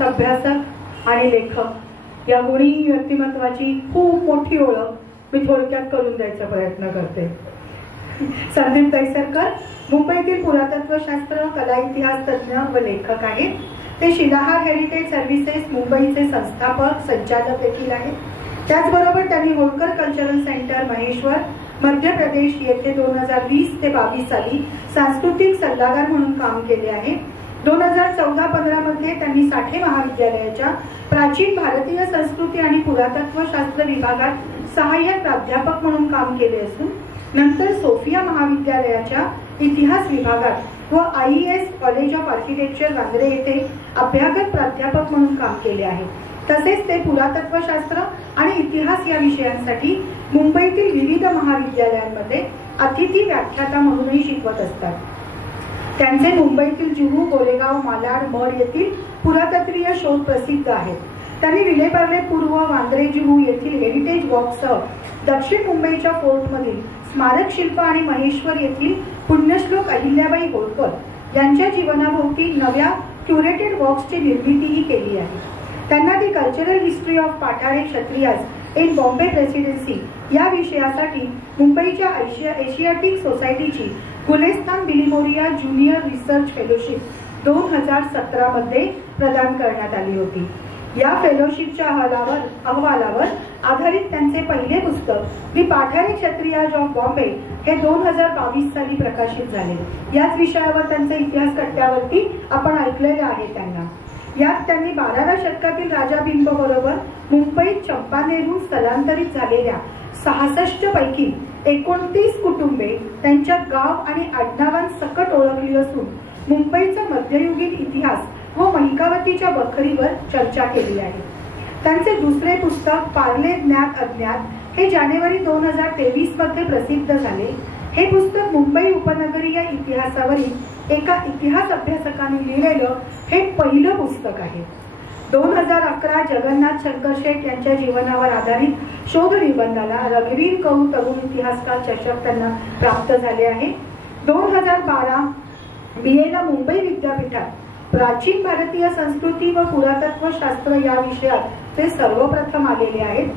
इतिहास अभ्यासक आणि लेखक या गुणी व्यक्तिमत्वाची खूप मोठी ओळख मी थोडक्यात करून द्यायचा प्रयत्न करते. संदीप दहिसरकर मुंबईतील पुरातत्वशास्त्र, कला इतिहास तज्ज्ञ व लेखक आहेत. ते शिलाहार हेरिटेज सर्व्हिसेस मुंबईचे संस्थापक संचालक देखील आहेत. त्याचबरोबर त्यांनी होळकर कल्चरल सेंटर महेश्वर मध्य प्रदेश येथे 2020 ते 22 साली सांस्कृतिक सल्लागार म्हणून काम केले आहे. 2014-15 मध्ये त्यांनी साठे महाविद्यालयाच्या प्राचीन भारतीय संस्कृती आणि पुरातत्व शास्त्र विभागात सहाय्यक प्राध्यापक म्हणून काम केले असून नंतर सोफिया महाविद्यालयाच्या इतिहास विभागात व IES college of architecture Vandre येथे अभ्यागत प्राध्यापक म्हणून काम केले आहे. तसेच ते पुरातत्वशास्त्र आणि इतिहास या विषयांसाठी मुंबईतील विविध महाविद्यालयांमध्ये अतिथी व्याख्याता म्हणूनही शिकवत असतात. त्यांचे मुंबईतील जुहू, गोरेगाव, मालाड, मड येथील पुरातत्वीय शोध प्रसिद्ध आहेत. त्यांनी विलेपार्ले पूर्व, वांद्रे, जुहू येथील हेरिटेज वॉकसह दक्षिण मुंबईच्या फोर्टमधील स्मारक शिल्प आणि महेश्वर येथील पुण्यश्लोक अहिल्याबाई होळकर यांच्या जीवनाभोवती नव्या क्युरेटेड वॉक्सची निर्मितीही केली आहे. त्यांना the cultural history of Pathare Kshatriyas in Bombay Presidency या विषयासाठी मुंबईच्या एशियाटिक सोसायटीची Gulestan Bilimoria junior research fellowship 2017 मध्ये प्रदान करण्यात आली होती. या फेलोशिपच्या अहवालावर आधारित त्यांचे पहिले पुस्तक दी पाठारे क्षत्रियाज ऑफ बॉम्बे हे 2022 साली प्रकाशित झाले. याच विषयावर त्यांचे इतिहास कट्ट्यावरती आपण ऐकलेले आहे त्यांना. यात त्यांनी 12व्या शतकातील राजा बिंब बरोबर मुंबईत चंपानेरहून स्थलांतरित झालेल्या 66 पैकी 29 कुटुंबे त्यांच्या गाव आणि आडनावांसकट ओळखली असून मुंबईचा मध्ययुगीन इतिहास व महिकावतीच्या बखरीवर चर्चा केली आहे. त्यांचे दुसरे पुस्तक पार्ले ज्ञात अज्ञात हे जानेवारी 2023 मध्ये प्रसिद्ध झाले. हे पुस्तक मुंबई उपनगरीय इतिहासावरील एका इतिहास अभ्यासकाने लिहिलेलं हे पहिलं पुस्तक आहे. 2011 जगन्नाथ शंकर शेठ यांच्या जीवनावर आधारित शोध निबंधाला रघुवीर कौर तरुण इतिहासकार चषक त्यांना प्राप्त झाले आहे. 2012 BA ला मुंबई विद्यापीठात प्राचीन भारतीय संस्कृती व पुरातत्व शास्त्र या विषयात ते सर्वप्रथम आलेले आहेत.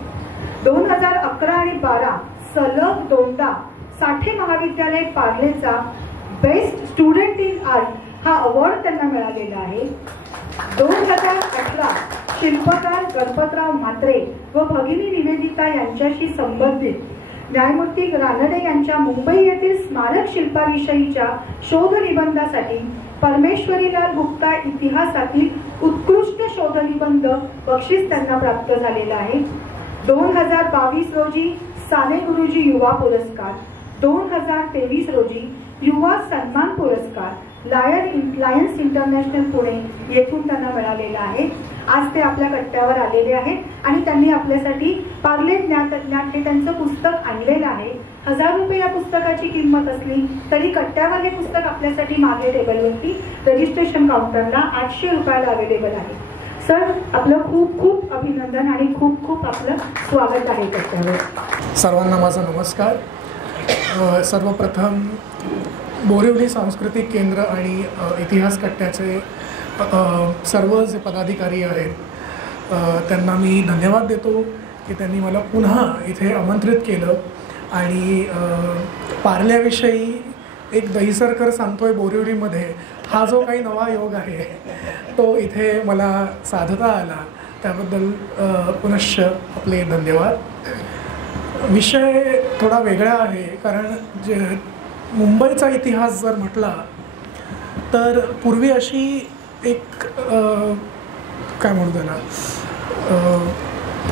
2011 आणि 12 सलग दोनदा साठे महाविद्यालय पार्लेचा बेस्ट स्टुडंट इन आर्ट हा अवॉर्ड त्यांना मिळालेला आहे. 2018 शिल्पकार गणपतराव म्हात्रे व भगिनी निवेदिता यांच्याशी संबंधित न्यायमूर्ती रानडे यांच्या मुंबई येथील स्मारक शिल्पाविषयीच्या शोध निबंधासाठी परमेश्वरीलाल गुप्ता इतिहासातील उत्कृष्ट शोध निबंध बक्षीस त्यांना प्राप्त झालेला आहे. 2022 रोजी साने गुरुजी युवा पुरस्कार, 2023 रोजी युवा सन्मान पुरस्कार लायन्स इंटरनॅशनल पुणे येथून त्यांना मिळालेला आहे. आज ते आपल्या कट्ट्यावर आलेले आहेत आणि त्यांनी आपल्यासाठी पार्ले ज्ञात अज्ञात हे त्यांचं पुस्तक आणलेलं आहे. 1000 रुपये या पुस्तकाची किंमत असली तरी कट्ट्यावर हे पुस्तक आपल्यासाठी मागे टेबलवरती रजिस्ट्रेशन काउंटरला 800 रुपयाला अवेलेबल आहे. सर, आपलं खूप खूप अभिनंदन आणि खूप खूप आपलं स्वागत आहे कट्ट्यावर. सर्वांना माझा नमस्कार. सर्वप्रथम बोरिवली सांस्कृतिक केंद्र आणि इतिहास कट्ट्याचे सर्व जे पदाधिकारी आहेत त्यांना मी धन्यवाद देतो की त्यांनी मला पुन्हा इथे आमंत्रित केलं आणि पार्ल्याविषयी एक दहिसरकर सांगतोय बोरिवलीमध्ये हा जो काही नवा योग आहे तो इथे मला साधता आला, त्याबद्दल पुनश्च आपले धन्यवाद. विषय थोडा वेगळा आहे कारण जे मुंबईचा इतिहास जर म्हटला तर पूर्वी अशी एक काय म्हणू त्याला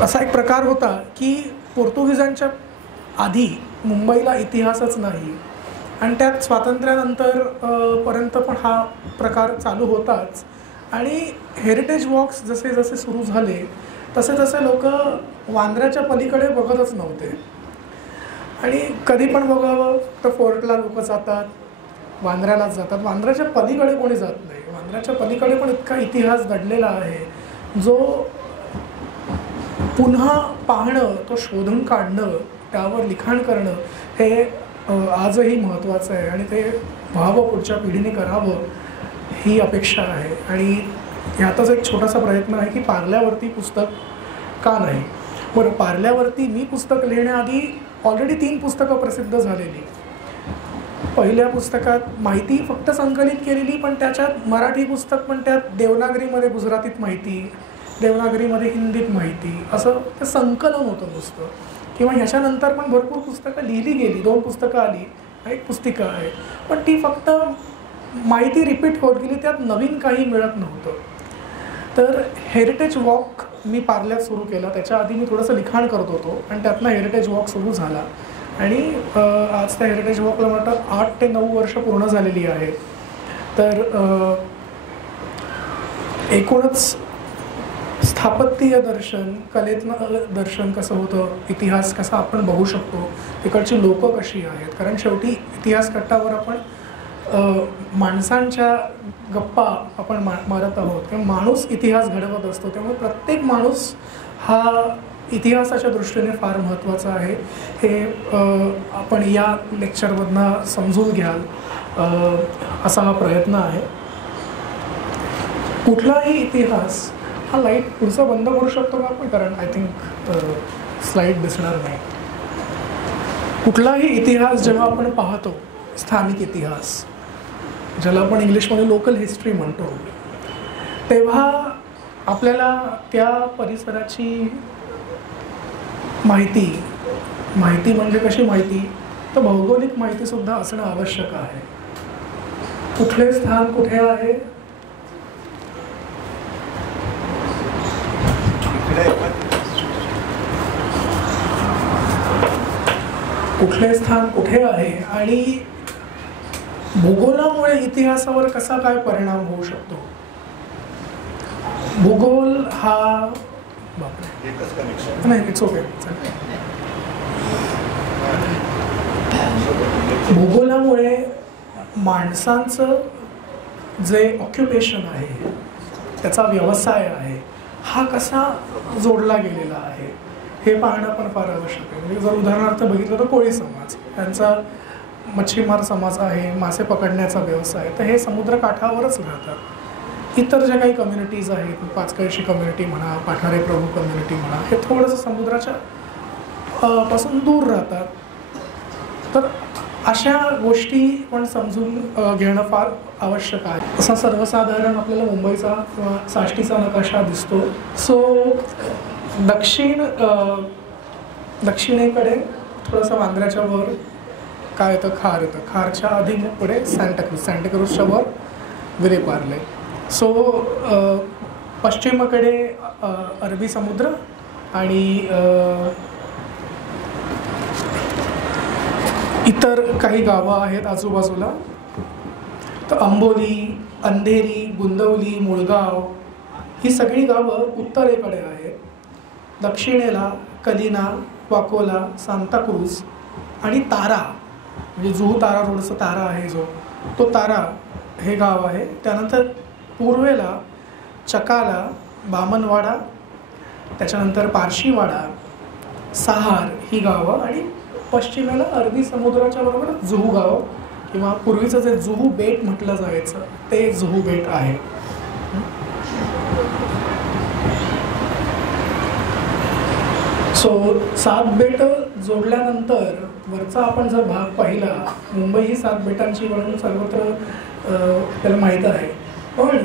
असा एक प्रकार होता की पोर्तुगीजांच्या आधी मुंबईला इतिहासच नाही आणि त्यात स्वातंत्र्यानंतर पर्यंत पण हा प्रकार चालू होताच. आणि हेरिटेज वॉक्स जसे जसे सुरू झाले तसे तसे लोक वांद्र्याच्या पलीकडे बघतच नव्हते आणि कधी पण बघावं तर फोर्टला लोक जातात, वांद्र्यालाच जातात, वांद्र्याच्या पलीकडे कोणी जात नाही. वांद्र्याच्या पलीकडे पण इतका इतिहास दडलेला आहे जो पुन्हा पाहणं, तो शोधून काढणं, त्यावर लिखाण करणं हे आजही महत्त्वाचं आहे आणि ते व्हावं, पुढच्या पिढीने करावं ही अपेक्षा आहे. आणि ह्यातच एक छोटासा प्रयत्न आहे की पार्ल्यावरती पुस्तक का नाही. बरं, पार्ल्यावरती मी पुस्तक लिहिण्याआधी ऑलरेडी 3 पुस्तकं प्रसिद्ध झालेली. पहिल्या पुस्तकात माहिती फक्त संकलित केलेली, पण त्याच्यात मराठी पुस्तक, पण त्यात देवनागरीमध्ये गुजरातीत माहिती, देवनागरीमध्ये हिंदीत माहिती, असं ते संकलन होतं नुसतं. किंवा ह्याच्यानंतर पण भरपूर पुस्तकं लिहिली गेली, 2 पुस्तकं आली, एक पुस्तिका आहे, पण ती फक्त माहिती रिपीट होत गेली, त्यात नवीन काही मिळत नव्हतं. तर हेरिटेज वॉक मी पार्ल्यात सुरू केला. त्याच्या आधी मी थोडंसं लिखाण करत होतो आणि त्यातनं हेरिटेज वॉक सुरू झाला आणि आज त्या हेरिटेज वॉकला म्हणतात 8 ते 9 वर्ष पूर्ण झालेली आहेत. तर एकूणच स्थापत्य दर्शन, कलेतनं दर्शन कसं होतं, इतिहास कसा आपण बघू शकतो, तिकडची लोकं कशी आहेत, कारण शेवटी इतिहास कट्टावर आपण माणसांच्या गप्पा आपण मारत आहोत किंवा माणूस इतिहास घडवत असतो. त्यामुळे प्रत्येक माणूस हा इतिहासाच्या दृष्टीने फार महत्त्वाचा आहे. हे आपण या लेक्चरमधनं समजून घ्याल असा हा प्रयत्न आहे. कुठलाही इतिहास हा लाईट पुढचा बंद करू शकतो का आपण, कारण आय थिंक स्लाईड दिसणार नाही. कुठलाही इतिहास जेव्हा आपण पाहतो, स्थानिक इतिहास ज्याला आपण इंग्लिशमध्ये लोकल हिस्ट्री म्हणतो, तेव्हा आपल्याला त्या परिसराची माहिती म्हणजे कशी माहिती, तर भौगोलिक माहितीसुद्धा असणं आवश्यक आहे. कुठले स्थान कुठे आहे, कुठले स्थान कुठे आहे आणि भूगोलामुळे इतिहासावर कसा काय परिणाम होऊ शकतो. भूगोल हा नाही, इट्स ओके. भूगोलामुळे माणसांचं जे ऑक्युपेशन आहे, त्याचा व्यवसाय आहे, हा कसा जोडला गेलेला आहे हे पाहणं पण फार आवश्यक आहे. म्हणजे जर उदाहरणार्थ बघितलं तर कोळी समाज, त्यांचा मच्छीमार समाज आहे, मासे पकडण्याचा व्यवसाय, तर हे समुद्रकाठावरच राहतात. इतर ज्या काही कम्युनिटीज आहेत, पाचकळशी कम्युनिटी म्हणा, पाठारे प्रभू कम्युनिटी म्हणा, हे थोडंसं समुद्राच्या पासून दूर राहतात. तर अशा गोष्टी पण समजून घेणं फार आवश्यक आहे. असा सर्वसाधारण आपल्याला मुंबईचा किंवा साष्टीचा नकाशा दिसतो. सो दक्षिणेकडे थोडंसं वांद्र्याच्या वर काय येतं, खार येतं. खारच्या आधी मग पुढे सँटाक्रूजच्या वर विलेपार्ले. सो पश्चिमेकडे अरबी समुद्र आणि इतर काही गावं आहेत आजूबाजूला. तर अंबोली, अंधेरी, गुंदवली, मुळगाव ही सगळी गावं उत्तरेकडे आहेत. दक्षिणेला कलिना, वाकोला, सांताक्रूज आणि तारा, म्हणजे जुहू तारा रोडचा तारा आहे जो, तो तारा हे गाव आहे. त्यानंतर पूर्वेला चकाला, बामनवाडा, त्याच्यानंतर पारशीवाडा, सहार ही गावं आणि पश्चिमेला अरबी समुद्राच्या बरोबर जुहू गाव किंवा पूर्वीचं जे जुहू बेट म्हटलं जायचं ते जुहू बेट आहे. सो 7 बेटं जोडल्यानंतर वरचा आपण जर भाग पाहिला, मुंबई ही 7 बेटांची म्हणून सर्वत्र त्याला माहीत आहे, पण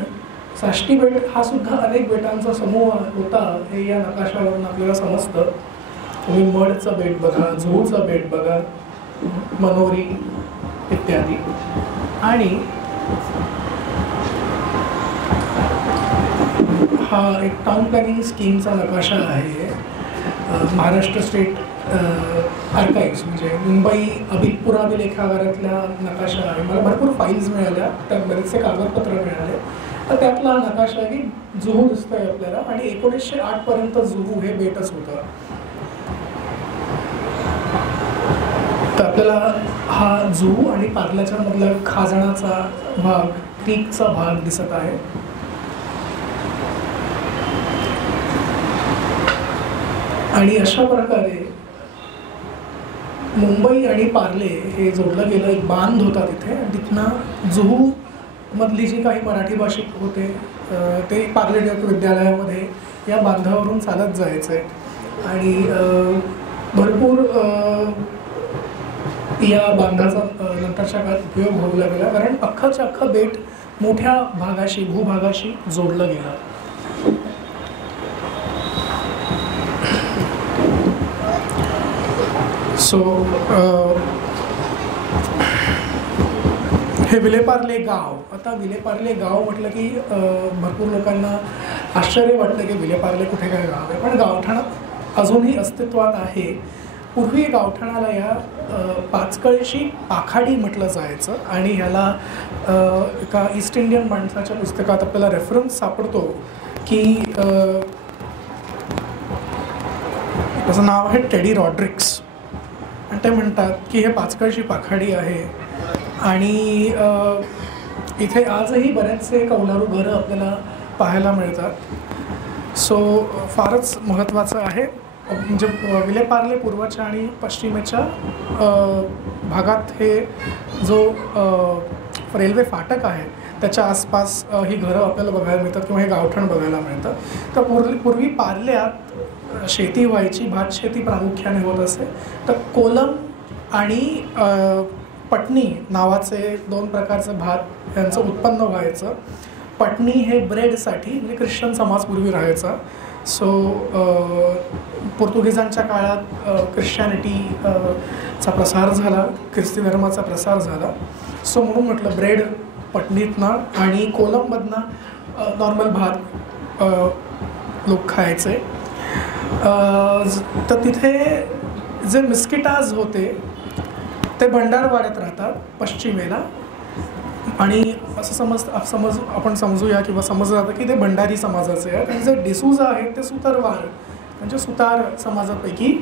साष्टी बेट हा सुद्धा अनेक बेटांचा समूह होता हे या नकाशावरून आपल्याला समजतं. तुम्ही मडचं बेट बघा, जुहूचं बेट बघा, मनोरी इत्यादी. आणि हा एक टाउन प्लॅनिंग स्कीमचा नकाशा आहे. महाराष्ट्र स्टेट आर्काइव्स म्हणजे मुंबई पुराभिलेखागारातल्या नकाशा आहे. मला भरपूर फाईल्स मिळाल्या, त्यात बरेचसे कागदपत्र मिळाले. तर त्यातला हा नकाशा आहे की जुहू दिसतोय आपल्याला आणि 1908 पर्यंत जुहू हे बेटच होतं. तर आपल्याला हा जुहू आणि पार्ल्याच्या मधला खाजणाचा भाग, क्रीकचा भाग दिसत आहे. आणि अशा प्रकारे मुंबई आणि पार्ले हे जोडलं गेलं. एक बांध होता तिथे आणि तिथनं जुहू मधली जी काही मराठी भाषिक होते ते पार्ले टिळक विद्यालयामध्ये या बांधावरून चालत जायचे आणि भरपूर या बांधाचा नंतरच्या काळात उपयोग होऊ लागला, कारण अख्खंच्या अख्खं बेट मोठ्या भागाशी भूभागाशी जोडलं गेलं. सो हे विलेपार्ले गाव. आता विलेपार्ले गाव म्हटलं की भरपूर लोकांना आश्चर्य वाटतं की विलेपार्ले कुठे काय गाव आहे, पण गावठाण अजूनही अस्तित्वात आहे. पूर्वी गावठाणाला या पाचकळशी पाखाडी म्हटलं जायचं आणि ह्याला एका ईस्ट इंडियन माणसाच्या पुस्तकात आपल्याला रेफरन्स सापडतो की त्याचं नाव आहे टेडी रॉड्रिक्स आणि ते म्हणतात की हे पाचकळशी पाखाडी आहे आणि इथे आजही बरेचसे कौलारू घरं आपल्याला पाहायला मिळतात. सो फारच महत्त्वाचं आहे. म्हणजे विलेपार्ले पूर्वच्या आणि पश्चिमेच्या भागात हे जो रेल्वे फाटक आहे त्याच्या आसपास ही घरं आपल्याला बघायला मिळतात किंवा हे गावठाण बघायला मिळतं. तर पूर्वी पार्ल्यात शेती व्हायची, भात शेती प्रामुख्याने होत असे. तर कोलम आणि पटणी नावाचे दोन प्रकारचं भात यांचं उत्पन्न व्हायचं. पटणी हे ब्रेडसाठी, म्हणजे ख्रिश्चन समाज पूर्वी राहायचा. सो पोर्तुगीजांच्या काळात ख्रिश्चॅनिटीचा प्रसार झाला, ख्रिस्ती धर्माचा प्रसार झाला. सो म्हणून म्हटलं ब्रेड पटणीतनं आणि कोलममधनं नॉर्मल भात लोक खायचे. तर तिथे जे मिस्किटाज होते ते भंडारवाड्यात राहतात पश्चिमेला आणि असं आपण समजूया किंवा समजलं जातं की ते भंडारी समाजाचे आहेत आणि जे डिसूजा आहेत ते सुतारवार म्हणजे सुतार समाजापैकी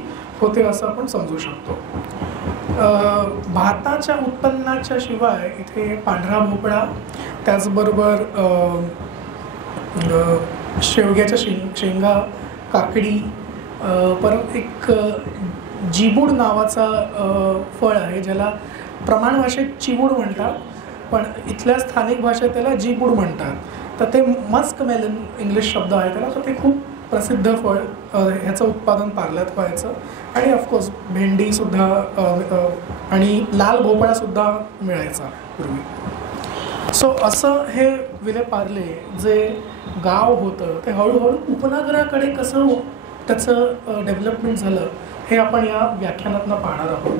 होते असं आपण समजू शकतो. भाताच्या उत्पन्नाच्या शिवाय इथे पांढरा भोपळा, त्याचबरोबर शेवग्याच्या शेंगा, काकडी, परत एक जिबूड नावाचा फळ आहे ज्याला प्रमाण भाषेत चिबूड म्हणतात, पण इथल्या स्थानिक भाषेत त्याला जिबूड म्हणतात. तर ते मस्क मेलन इंग्लिश शब्द आहे त्याला. तर ते खूप प्रसिद्ध फळ, ह्याचं उत्पादन पार्ल्यात व्हायचं. आणि ऑफकोर्स भेंडीसुद्धा आणि लाल भोपळासुद्धा मिळायचा पूर्वी. सो असं हे विलेपार्ले जे गाव होतं ते हळूहळू उपनगराकडे कसं त्याचं डेव्हलपमेंट झालं हे आपण या व्याख्यानातनं पाहणार आहोत.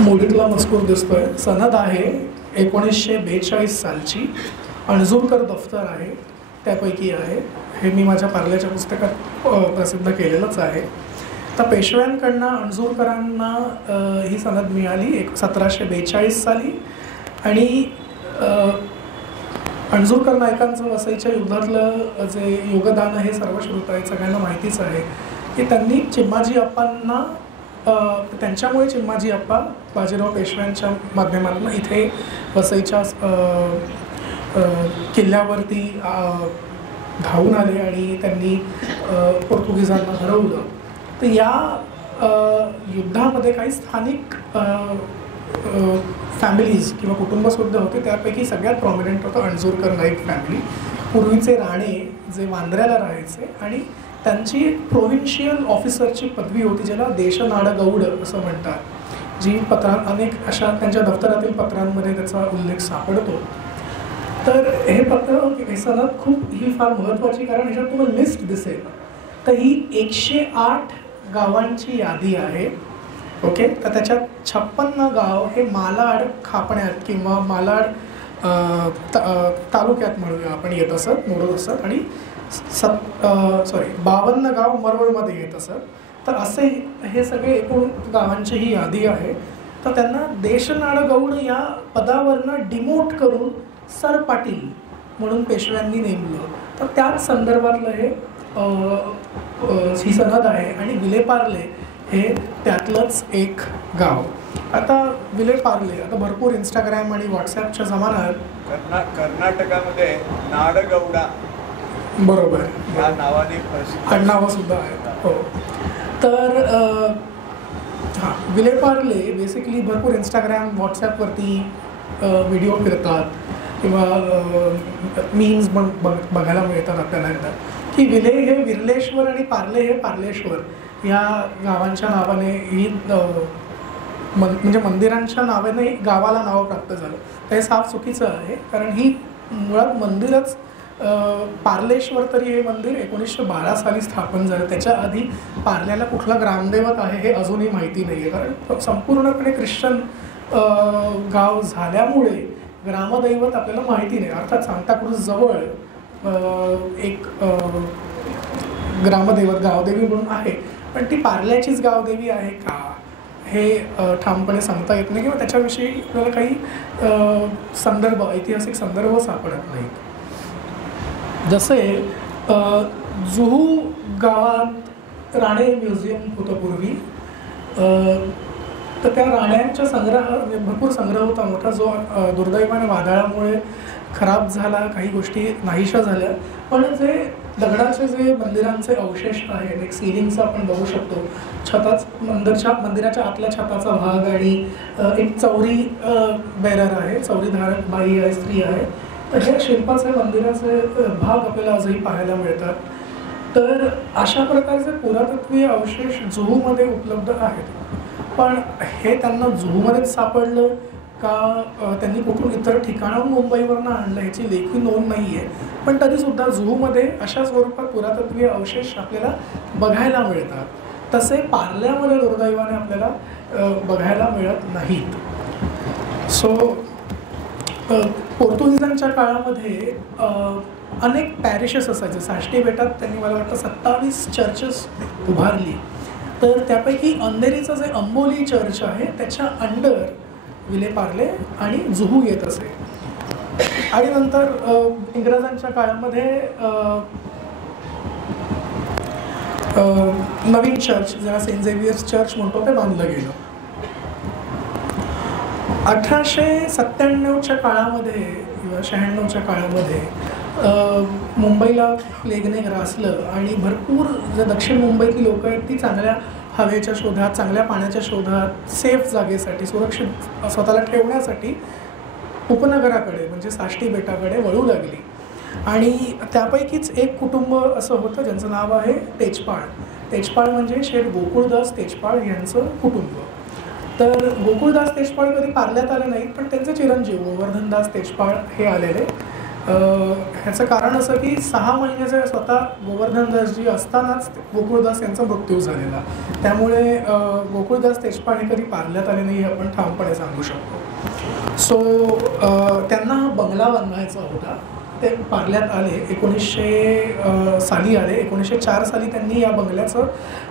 मोडीतला मजकूर दिसतोय. सनद आहे 1942 सालची. अणजूरकर दफ्तर आहे त्यापैकी आहे. हे मी माझ्या पार्ल्याच्या पुस्तकात प्रसिद्ध केलेलंच आहे. तर पेशव्यांकडनं अणजूरकरांना ही सनद मिळाली 1742 साली आणि अणजूरकर नायकांचं वसईच्या युद्धातलं जे योगदान आहे सर्वश्रुत आहे, सगळ्यांना माहितीच आहे की त्यांनी चिम्माजी अप्पांना त्यांच्यामुळे चिम्माजी अप्पा बाजीराव पेशव्यांच्या माध्यमातून इथे वसईच्या किल्ल्यावरती धावून आले आणि त्यांनी पोर्तुगीजांना हरवलं. तर या युद्धामध्ये काही स्थानिक फॅमिलीज किंवा कुटुंबसुद्धा होते. त्यापैकी सगळ्यात प्रॉमिनंट होतं अणजूरकर नाईक फॅमिली. पूर्वीचे राणे जे वांद्र्याला राहायचे आणि त्यांची प्रोव्हिन्शियल ऑफिसरची पदवी होती ज्याला देशनाडगौड असं म्हणतात, जी अनेक अशा त्यांच्या दफ्तरातील पत्रांमध्ये त्याचा उल्लेख सापडतो. तर हे हे सनद ही फार महत्त्वाची, कारण ह्याच्यात तुम्हाला लिस्ट दिसेल. तर ही 108 गावांची यादी आहे. ओके. तर त्याच्यात 56 गाव हे मालाड खापण्यात किंवा मालाड तालुक्यात म्हणूया आपण येत असत, मोडत असत आणि 52 गाव मरवळमध्ये येत असत. तर असे हे सगळे एकूण गावांची ही यादी आहे. तर त्यांना देशनाडगौड या पदावरनं डिमोट करून सर पाटील म्हणून पेशव्यांनी नेमलं. तर त्याच संदर्भातलं हे ही सनद आहे आणि विलेपार्ले हे त्यातलंच एक गाव. आता विलेपार्ले आता भरपूर इंस्टाग्राम आणि व्हॉट्सॲपच्या जमान्यात कर्नाटकामध्ये नाडगौडा बरोबर या नावाने आडनावं सुद्धा आहेत. हो. तर विलेपार्ले बेसिकली भरपूर इंस्टाग्राम व्हॉट्सॲपवरती व्हिडिओ फिरतात किंवा मीम्स पण बघायला मिळतात आपल्याला एकदा की विले हे विरलेश्वर आणि पार्ले हे पार्लेश्वर या गावांच्या नावाने ही म्हणजे मंदिरांच्या नावाने गावाला नाव प्राप्त झालं. तर हे साफ चुकीचं आहे, कारण ही मुळात मंदिरच पार्लेश्वर तरी हे मंदिर 1912 साली स्थापन झालं. त्याच्या आधी पार्ल्याला कुठला ग्रामदैवत आहे हे अजूनही माहिती नाही आहे, कारण संपूर्णपणे ख्रिश्चन गाव झाल्यामुळे ग्रामदैवत आपल्याला माहिती नाही. अर्थात सांताक्रूझ जवळ एक ग्रामदैवत गावदेवी म्हणून आहे, पण ती पार्ल्याचीच गावदेवी आहे का हे ठामपणे सांगता येत नाही किंवा त्याच्याविषयी आपल्याला काही संदर्भ ऐतिहासिक संदर्भ सापडत नाहीत. जसे जुहू गावात राणे म्युझियम होतं पूर्वी, तर त्या राण्यांच्या भरपूर संग्रह होता मोठा, जो दुर्दैवाने वादळामुळे खराब झाला, काही गोष्टी नाहीशा झाल्या. पण जे दगडाचे जे मंदिरांचे अवशेष आहेत, एक सिलिंगचं आपण बघू शकतो, मंदिराच्या आतल्या छताचा भाग आणि एक चौरी बेरर आहे, चौरीधारक बाई आहे, स्त्री आहे. तर हे शिल्पाचे मंदिराचे भाग आपल्याला आजही पाहायला मिळतात. तर अशा प्रकारचे पुरातत्वीय अवशेष जुहूमध्ये उपलब्ध आहेत. पण हे त्यांना जुहूमध्येच सापडलं का त्यांनी कुठून इतर ठिकाणाहून मुंबईवरनं आणलं याची लेखी नोंद नाही आहे. पण तरीसुद्धा जुहूमध्ये अशा स्वरूपात पुरातत्वीय अवशेष आपल्याला बघायला मिळतात. तसे पार्ल्यामध्ये दुर्दैवाने आपल्याला बघायला मिळत नाहीत. सो पोर्तुगीजांच्या काळामध्ये अनेक पॅरिशेस असायचे. साष्टी बेटात त्यांनी मला वाटतं 27 चर्चेस उभारली. तर त्यापैकी अंधेरीचं जे अंबोली चर्च आहे त्याच्या अंडर विलेपार्ले आणि जुहू येत असे. आणि नंतर इंग्रजांच्या काळामध्ये नवीन चर्च, ज्याला सेंट झेवियर्स चर्च म्हणतो, ते बांधलं गेलं. 1897च्या काळामध्ये किंवा 96च्या काळामध्ये मुंबईला प्लेगने ग्रासलं आणि भरपूर जे दक्षिण मुंबईतली लोकं आहेत ती चांगल्या हवेच्या शोधात, चांगल्या पाण्याच्या शोधात, सेफ जागेसाठी, सुरक्षित स्वतःला ठेवण्यासाठी उपनगराकडे म्हणजे साष्टी बेटाकडे वळू लागली. आणि त्यापैकीच एक कुटुंब असं होतं ज्यांचं नाव आहे तेजपाळ. तेजपाळ म्हणजे शेठ गोकुळदास तेजपाळ यांचं कुटुंब. तर गोकुळदास तेजपाळ कधी पार्ल्यात आले नाहीत, पण त्यांचे चिरंजीव गोवर्धनदास तेजपाळ हे आलेले. ह्याचं कारण असं की 6 महिन्याचे स्वतः गोवर्धनदासजी असतानाच गोकुळदास यांचा मृत्यू झालेला. त्यामुळे गोकुळदास तेजपाळ हे कधी पार्ल्यात आले नाही हे आपण ठामपणे सांगू शकतो. सो त्यांना हा बंगला बांधायचा होता. ते पार्ल्यात आले, 1900 साली आले. 1904 साली त्यांनी या बंगल्याचं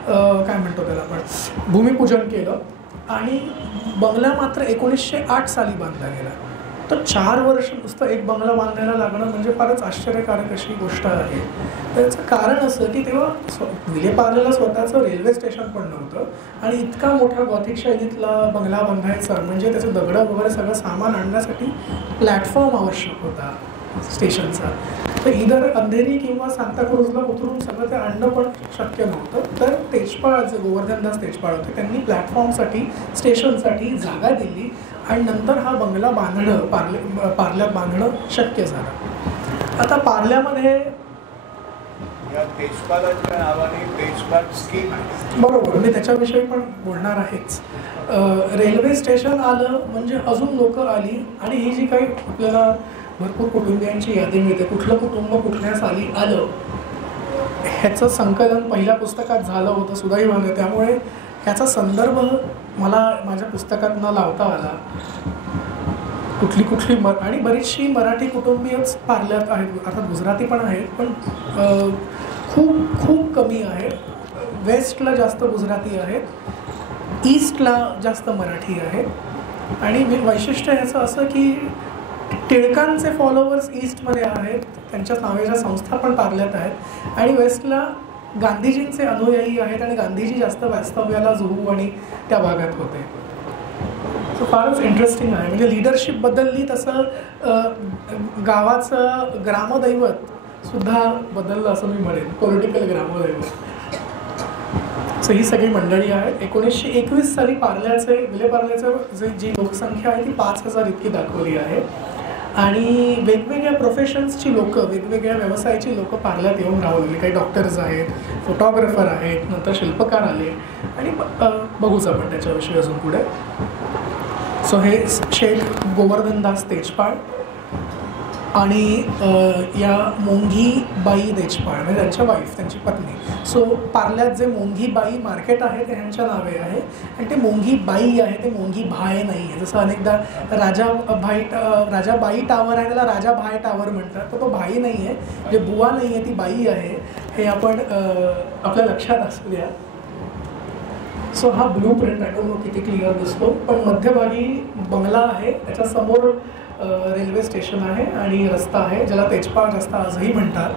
काय म्हणतो त्याला आपण भूमिपूजन केलं आणि बंगला मात्र 1908 साली बांधला गेला. तर 4 वर्ष नुसतं एक बंगला बांधायला लागणं म्हणजे फारच आश्चर्यकारक अशी गोष्ट आहे. त्याचं कारण असं की तेव्हा विलेपार्लेला स्वतःचं रेल्वे स्टेशन पण नव्हतं आणि इतका मोठा गॉथिक शैलीतला बंगला बांधायचा म्हणजे त्याचं दगडं वगैरे सगळं सामान आणण्यासाठी प्लॅटफॉर्म आवश्यक होता स्टेशनचा. तर इधर अंधेरी किंवा सांताक्रूझला उतरून सगळं ते आणणं पण शक्य नव्हतं. तर तेजपाळ जे गोवर्धनदास तेजपाळ होते त्यांनी प्लॅटफॉर्मसाठी, स्टेशनसाठी जागा दिली आणि नंतर हा बंगला बांधणं पार्ल्यात बांधणं शक्य झालं. आता पार्ल्यामध्ये या तेजपालाच्या नावाने तेजपाल स्कीम आहे. बरोबर, मी त्याच्याविषयी पण बोलणार आहेच. रेल्वे स्टेशन आलं म्हणजे अजून लोकं आली आणि ही जी काही आपल्याला भरपूर कुटुंबियांची यादी मिळते, कुठलं कुटुंब कुठल्या साली आलं ह्याचं संकलन पहिल्या पुस्तकात झालं होतं सुदैवाने. त्यामुळे ह्याचा संदर्भ मला माझ्या पुस्तकात न लावता आला. कुठली आणि बरीचशी मराठी कुटुंबीयच पार्ल्यात आहेत. अर्थात गुजराती पण आहेत, पण खूप कमी आहेत. वेस्टला जास्त गुजराती आहेत, ईस्टला जास्त मराठी आहेत. आणि वैशिष्ट्य ह्याचं असं की टिळकांचे फॉलोवर्स ईस्टमध्ये आहेत, त्यांच्या नावाच्या संस्था पण पार्ल्यात आहेत. आणि वेस्टला गांधीजींचे अनुयायी आहेत आणि गांधीजी जास्त वास्तव्याला जुहू आणि त्या भागात होते. सो फारच इंटरेस्टिंग आहे. म्हणजे लिडरशिप बदलली तसं गावाचं ग्रामदैवत सुद्धा बदललं असं मी म्हणेन, पॉलिटिकल ग्रामदैवत. सो ही सगळी मंडळी आहेत. 1921 साली विलेपार्ल्याचं जी लोकसंख्या आहे ती 5,000 इतकी दाखवली आहे. आणि वेगवेगळ्या प्रोफेशन्सची लोकं, वेगवेगळ्या व्यवसायाची लोकं पार्ल्यात येऊन राहू काही डॉक्टर्स आहेत, फोटोग्राफर आहेत, नंतर शिल्पकार आले आणि बघूच आपण त्याच्याविषयी अजून पुढे. सो हे शेख गोवर्धनदास तेजपाळ आणि या मोंघीबाई देशपाळ म्हणजे त्यांच्या वाईफ, त्यांची पत्नी. सो पार्ल्यात जे मोंघीबाई मार्केट आहे ते ह्यांच्या नावे आहे आणि ते मोंघीबाई आहे, ते मोंघीभाय नाही आहे. जसं अनेकदा राजाबाई टावर आहे त्याला राजाभाय टावर म्हणतात, तर तो भाई नाही आहे, जे बुवा नाही आहे ती बाई आहे, हे आपण आपल्या लक्षात असू द्या. सो हा ब्लू प्रिंट आठवून किती क्लिअर दिसतो, पण मध्यभागी बंगला आहे, त्याच्यासमोर रेल्वे स्टेशन आहे आणि रस्ता आहे ज्याला तेजपाळ रस्ता आजही म्हणतात.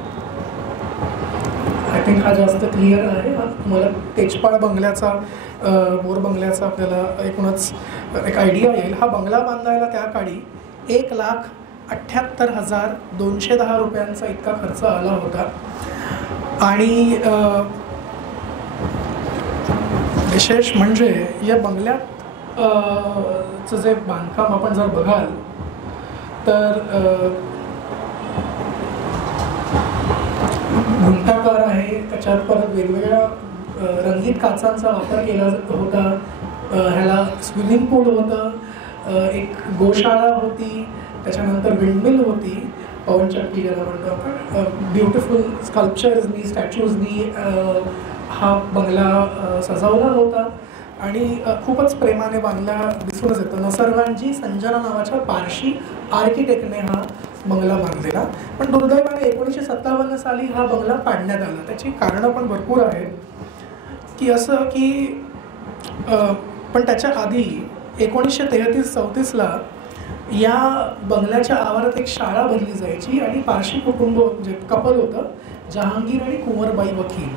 आय थिंक हा जास्त क्लिअर आहे. हा तुम्हाला तेजपाळ बंगल्याचा मोर बंगल्याचा आपल्याला एकूणच एक आयडिया येईल. हा बंगला बांधायला त्या काळी 1,78,210 रुपयांचा इतका खर्च आला होता. आणि विशेष म्हणजे या बंगल्यात चं जे बांधकाम आपण जर बघाल तर घुमटाकार आहे, त्याच्यात परत वेगवेगळ्या रंगीत काचांचा वापर केला होता. ह्याला स्विमिंग पूल होतं, एक गोशाळा होती, त्याच्यानंतर विंडमिल होती, पवनचक्की ज्याला म्हणतो आपण. ब्युटिफुल स्कल्पचर्सनी, स्टॅच्यूजनी हा बंगला सजवला होता आणि खूपच प्रेमाने बांधला दिसूनच येतं. नसरवांजी संजना नावाच्या पारशी आर्किटेक्टने हा बंगला बांधलेला. पण दुर्दैवाने 1957 साली हा बंगला पाडण्यात आला. त्याची कारणं पण भरपूर आहेत की असं की पण त्याच्या आधी 1933-34ला या बंगल्याच्या आवारात एक शाळा भरली जायची आणि पारशी कुटुंब जे कपल होतं, जहांगीर आणि कुंवरबाई वकील,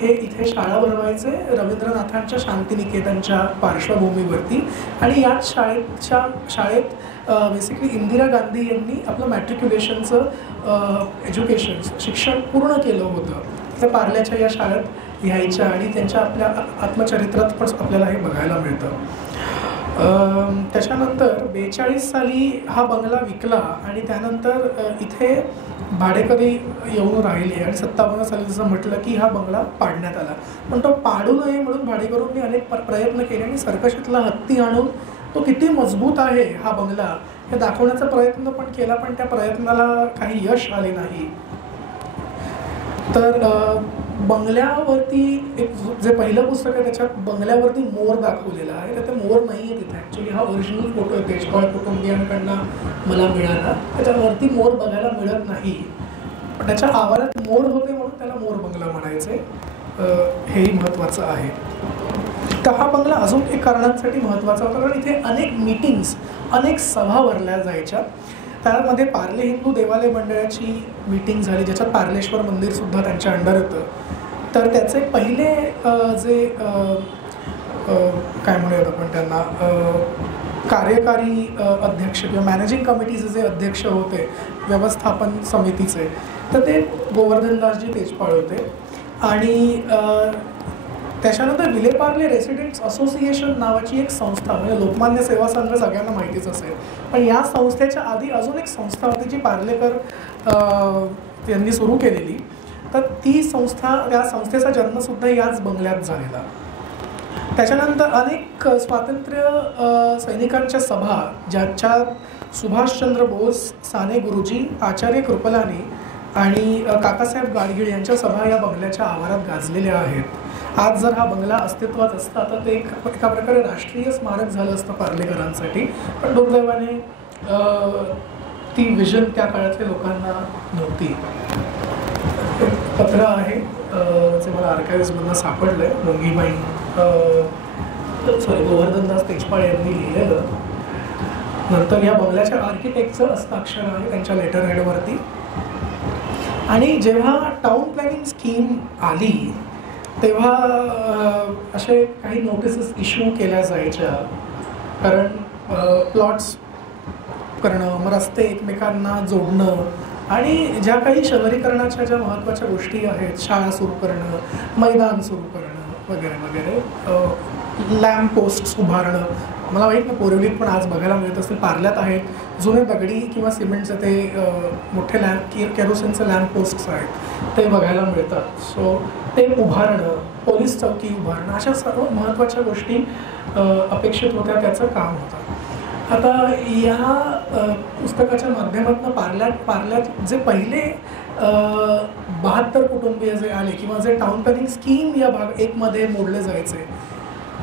हे इथे शाळा भरवायचे रवींद्रनाथांच्या शांतिनिकेतनच्या पार्श्वभूमीवरती. आणि याच शाळेत बेसिकली इंदिरा गांधी यांनी आपलं मॅट्रिक्युलेशनचं शिक्षण पूर्ण केलं होतं. तर पार्ल्याच्या या शाळेत लिहायच्या आणि त्यांच्या आपल्या आत्मचरित्रात पण आपल्याला हे बघायला मिळतं. त्याच्यानंतर 42 साली हा बंगला विकला आणि त्यानंतर इथे भाडेकरी येऊन राहिले आणि 57 साली जसं म्हटलं की हा बंगला पाडण्यात आला. पण तो पाडू नये म्हणून भाडेकरूंनी अनेक प्रयत्न केले आणि सर्कशीतला हत्ती आणून तो किती मजबूत आहे हा बंगला हे दाखवण्याचा प्रयत्न पण केला, पण त्या प्रयत्नाला काही यश आले नाही. तर बंगल्यावरती एक जे पहिलं पुस्तक आहे त्याच्यात बंगल्यावरती मोर दाखवलेला आहे, तर ते मोर नाही आहे तिथे. ॲक्च्युली हा ओरिजिनल फोटो आहे तेजपाळ कुटुंबियांकडनं मला मिळाला. त्याच्यावरती मोर बघायला मिळत नाही, पण त्याच्या आवारात मोर होते म्हणून त्याला मोर बंगला म्हणायचे. हेही महत्त्वाचं आहे. तर हा बंगला अजून एक कारणांसाठी महत्त्वाचा होता, कारण इथे अनेक मीटिंग्स, अनेक सभा भरल्या जायच्या. त्यामध्ये पार्ले हिंदू देवालय मंडळाची मीटिंग झाली, ज्याच्यात पार्लेश्वर मंदिरसुद्धा त्यांच्या अंडर होतं. तर त्याचे पहिले जे काय म्हणूयात आपण त्यांना कार्यकारी अध्यक्ष किंवा मॅनेजिंग कमिटीचे जे अध्यक्ष होते व्यवस्थापन समितीचे, तर ते गोवर्धनदासजी तेजपाळ होते. आणि त्याच्यानंतर विलेपार्ले रेसिडेंट्स असोसिएशन नावाची एक संस्था, म्हणजे लोकमान्य सेवा संघ सगळ्यांना माहितीच असेल, पण या संस्थेच्या आधी अजून एक संस्था होती जी पार्लेकर यांनी सुरू केलेली. तर ती संस्था, त्या संस्थेचा जन्मसुद्धा याच बंगल्यात झालेला. त्याच्यानंतर अनेक स्वातंत्र्य सैनिकांच्या सभा, ज्याच्यात सुभाषचंद्र बोस, साने गुरुजी, आचार्य कृपलानी आणि काकासाहेब गाडगीळ यांच्या सभा या बंगल्याच्या आवारात गाजलेल्या आहेत. आज जर हा बंगला अस्तित्वात असता तर ते एका प्रकारे राष्ट्रीय स्मारक झालं असतं पार्लेकरांसाठी, पण दुर्दैवाने ती विजन त्या काळातल्या लोकांना नव्हती. पत्र आहे जे मला आर्काइव्हजमधनं सापडलं आहे, मोंघीबाई गोवर्धनदास तेजपाळ यांनी लिहिलेलं. नंतर या बंगल्याच्या आर्किटेक्टचं हस्ताक्षर आहे त्यांच्या लेटर हेडवरती. आणि जेव्हा टाउन प्लॅनिंग स्कीम आली तेव्हा असे काही नोटिसेस इश्यू केल्या जायच्या, कारण प्लॉट्स करणं, मग रस्ते एकमेकांना जोडणं आणि ज्या काही शहरीकरणाच्या ज्या महत्त्वाच्या गोष्टी आहेत, शाळा सुरू करणं, मैदान सुरू करणं वगैरे वगैरे. लॅम्प पोस्ट्स उभारणं, मला माहीत नाही बोरिवलीत पण आज बघायला मिळत असतील. पार्ल्यात आहेत जुने दगडी किंवा सिमेंटचे ते मोठे लॅम्प केरोसिनचे लॅम्प पोस्ट्स आहेत ते बघायला मिळतात. सो ते उभारणं, पोलीस चौकी उभारणं, अशा सर्व महत्त्वाच्या गोष्टी अपेक्षित होत्या, त्याचं काम होतं. आता या पुस्तकाच्या माध्यमातून पार्ल्यात जे पहिले 72 कुटुंबीय जे आले किंवा जे टाउन प्लॅनिंग स्कीम या भाग 1मध्ये मोडले जायचे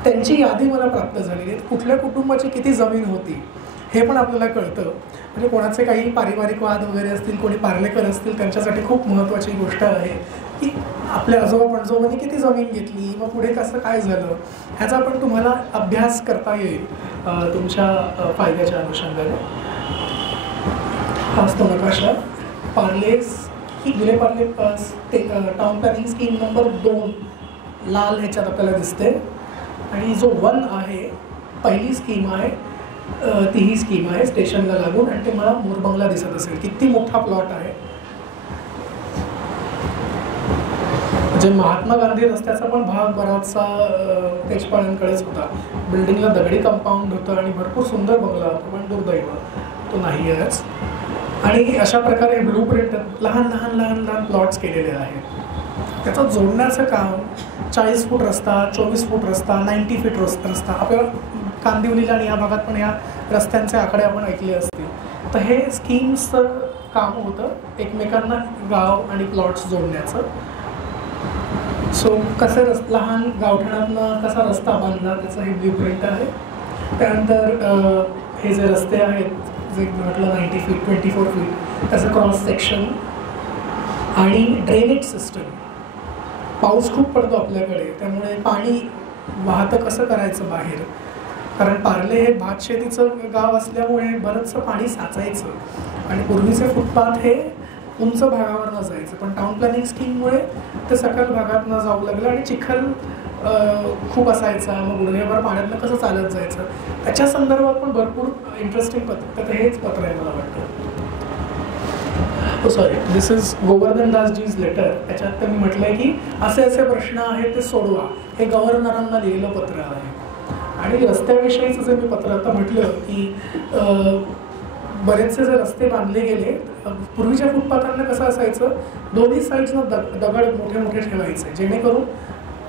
त्यांची यादी मला प्राप्त झालेली आहे. कुठल्या कुटुंबाची किती जमीन होती हे पण आपल्याला कळतं. म्हणजे कोणाचे काही पारिवारिक वाद वगैरे असतील, कोणी पार्लेकर असतील, त्यांच्यासाठी खूप महत्त्वाची गोष्ट आहे की आपल्या आजोबा पणजोबांनी किती जमीन घेतली, मग पुढे कसं काय झालं, ह्याचा पण तुम्हाला अभ्यास करता येईल तुमच्या फायद्याच्या अनुषंगाने. हाच तो नकाशा Vile Parle town planning scheme number 2 लाल ह्याच्यात आपल्याला दिसते. आणि जो 1 आहे पहिली स्कीम आहे ती ही स्कीम आहे स्टेशनला लागून, आणि ते मला मोरबंगला दिसत असेल. किती मोठा प्लॉट आहे. म्हणजे महात्मा गांधी रस्त्याचा पण भाग बराचसा तेजपाळ्यांकडेच होता. बिल्डिंगला दगडी कंपाऊंड होतं आणि भरपूर सुंदर बंगला होता, पण दुर्दैव तो नाही आहेच. आणि अशा प्रकारे ब्लू प्रिंट लहान लहान लहान लहान प्लॉट्स केलेले आहेत. त्याचं जोडण्याचं काम 40 फूट रस्ता, 24 फूट रस्ता, 90 फीट रस्ता. आपल्याला कांदिवलीला आणि या भागात पण या रस्त्यांचे आकडे आपण ऐकले असतील. तर हे स्कीम्सचं काम होतं एकमेकांना गाव आणि प्लॉट्स जोडण्याचं. सो कसे लहान गावठाणातनं कसा रस्ता बांधला त्याचं हे ब्ल्यू प्रिंट आहे. त्यानंतर हे जे रस्ते आहेत जे म्हटलं 90 फीट 24 फीट त्याचं क्रॉस सेक्शन आणि ड्रेनेज सिस्टम. पाऊस खूप पडतो आपल्याकडे, त्यामुळे पाणी वाहतं कसं करायचं बाहेर, कारण पार्ले हे भातशेतीचं गाव असल्यामुळे बरंचसं पाणी साचायचं आणि पूर्वीचे फुटपाथ हे उंच भागावर न जायचं. पण टाउन प्लॅनिंग स्कीममुळे ते सकल भागात न जाऊ लागलं आणि चिखल खूप असायचा, मग गुडघेभर पाण्यातनं कसं चालत जायचं त्याच्या संदर्भात पण भरपूर इंटरेस्टिंग पत्र. तर हेच पत्र आहे मला वाटतं. Sorry, this is Govardhan Dasji's letter. त्याच्यात त्यांनी म्हटलं आहे की असे असे प्रश्न आहेत ते सोडवा. हे गव्हर्नरांना लिहिलेलं पत्र आहे. आणि रस्त्याविषयीचं जे मी पत्र आता म्हटलं की बरेचसे जे रस्ते बांधले गेले, पूर्वीच्या फुटपाथांना कसं असायचं दोन्ही साईड्सनं दगड मोठे मोठे ठेवायचे जेणेकरून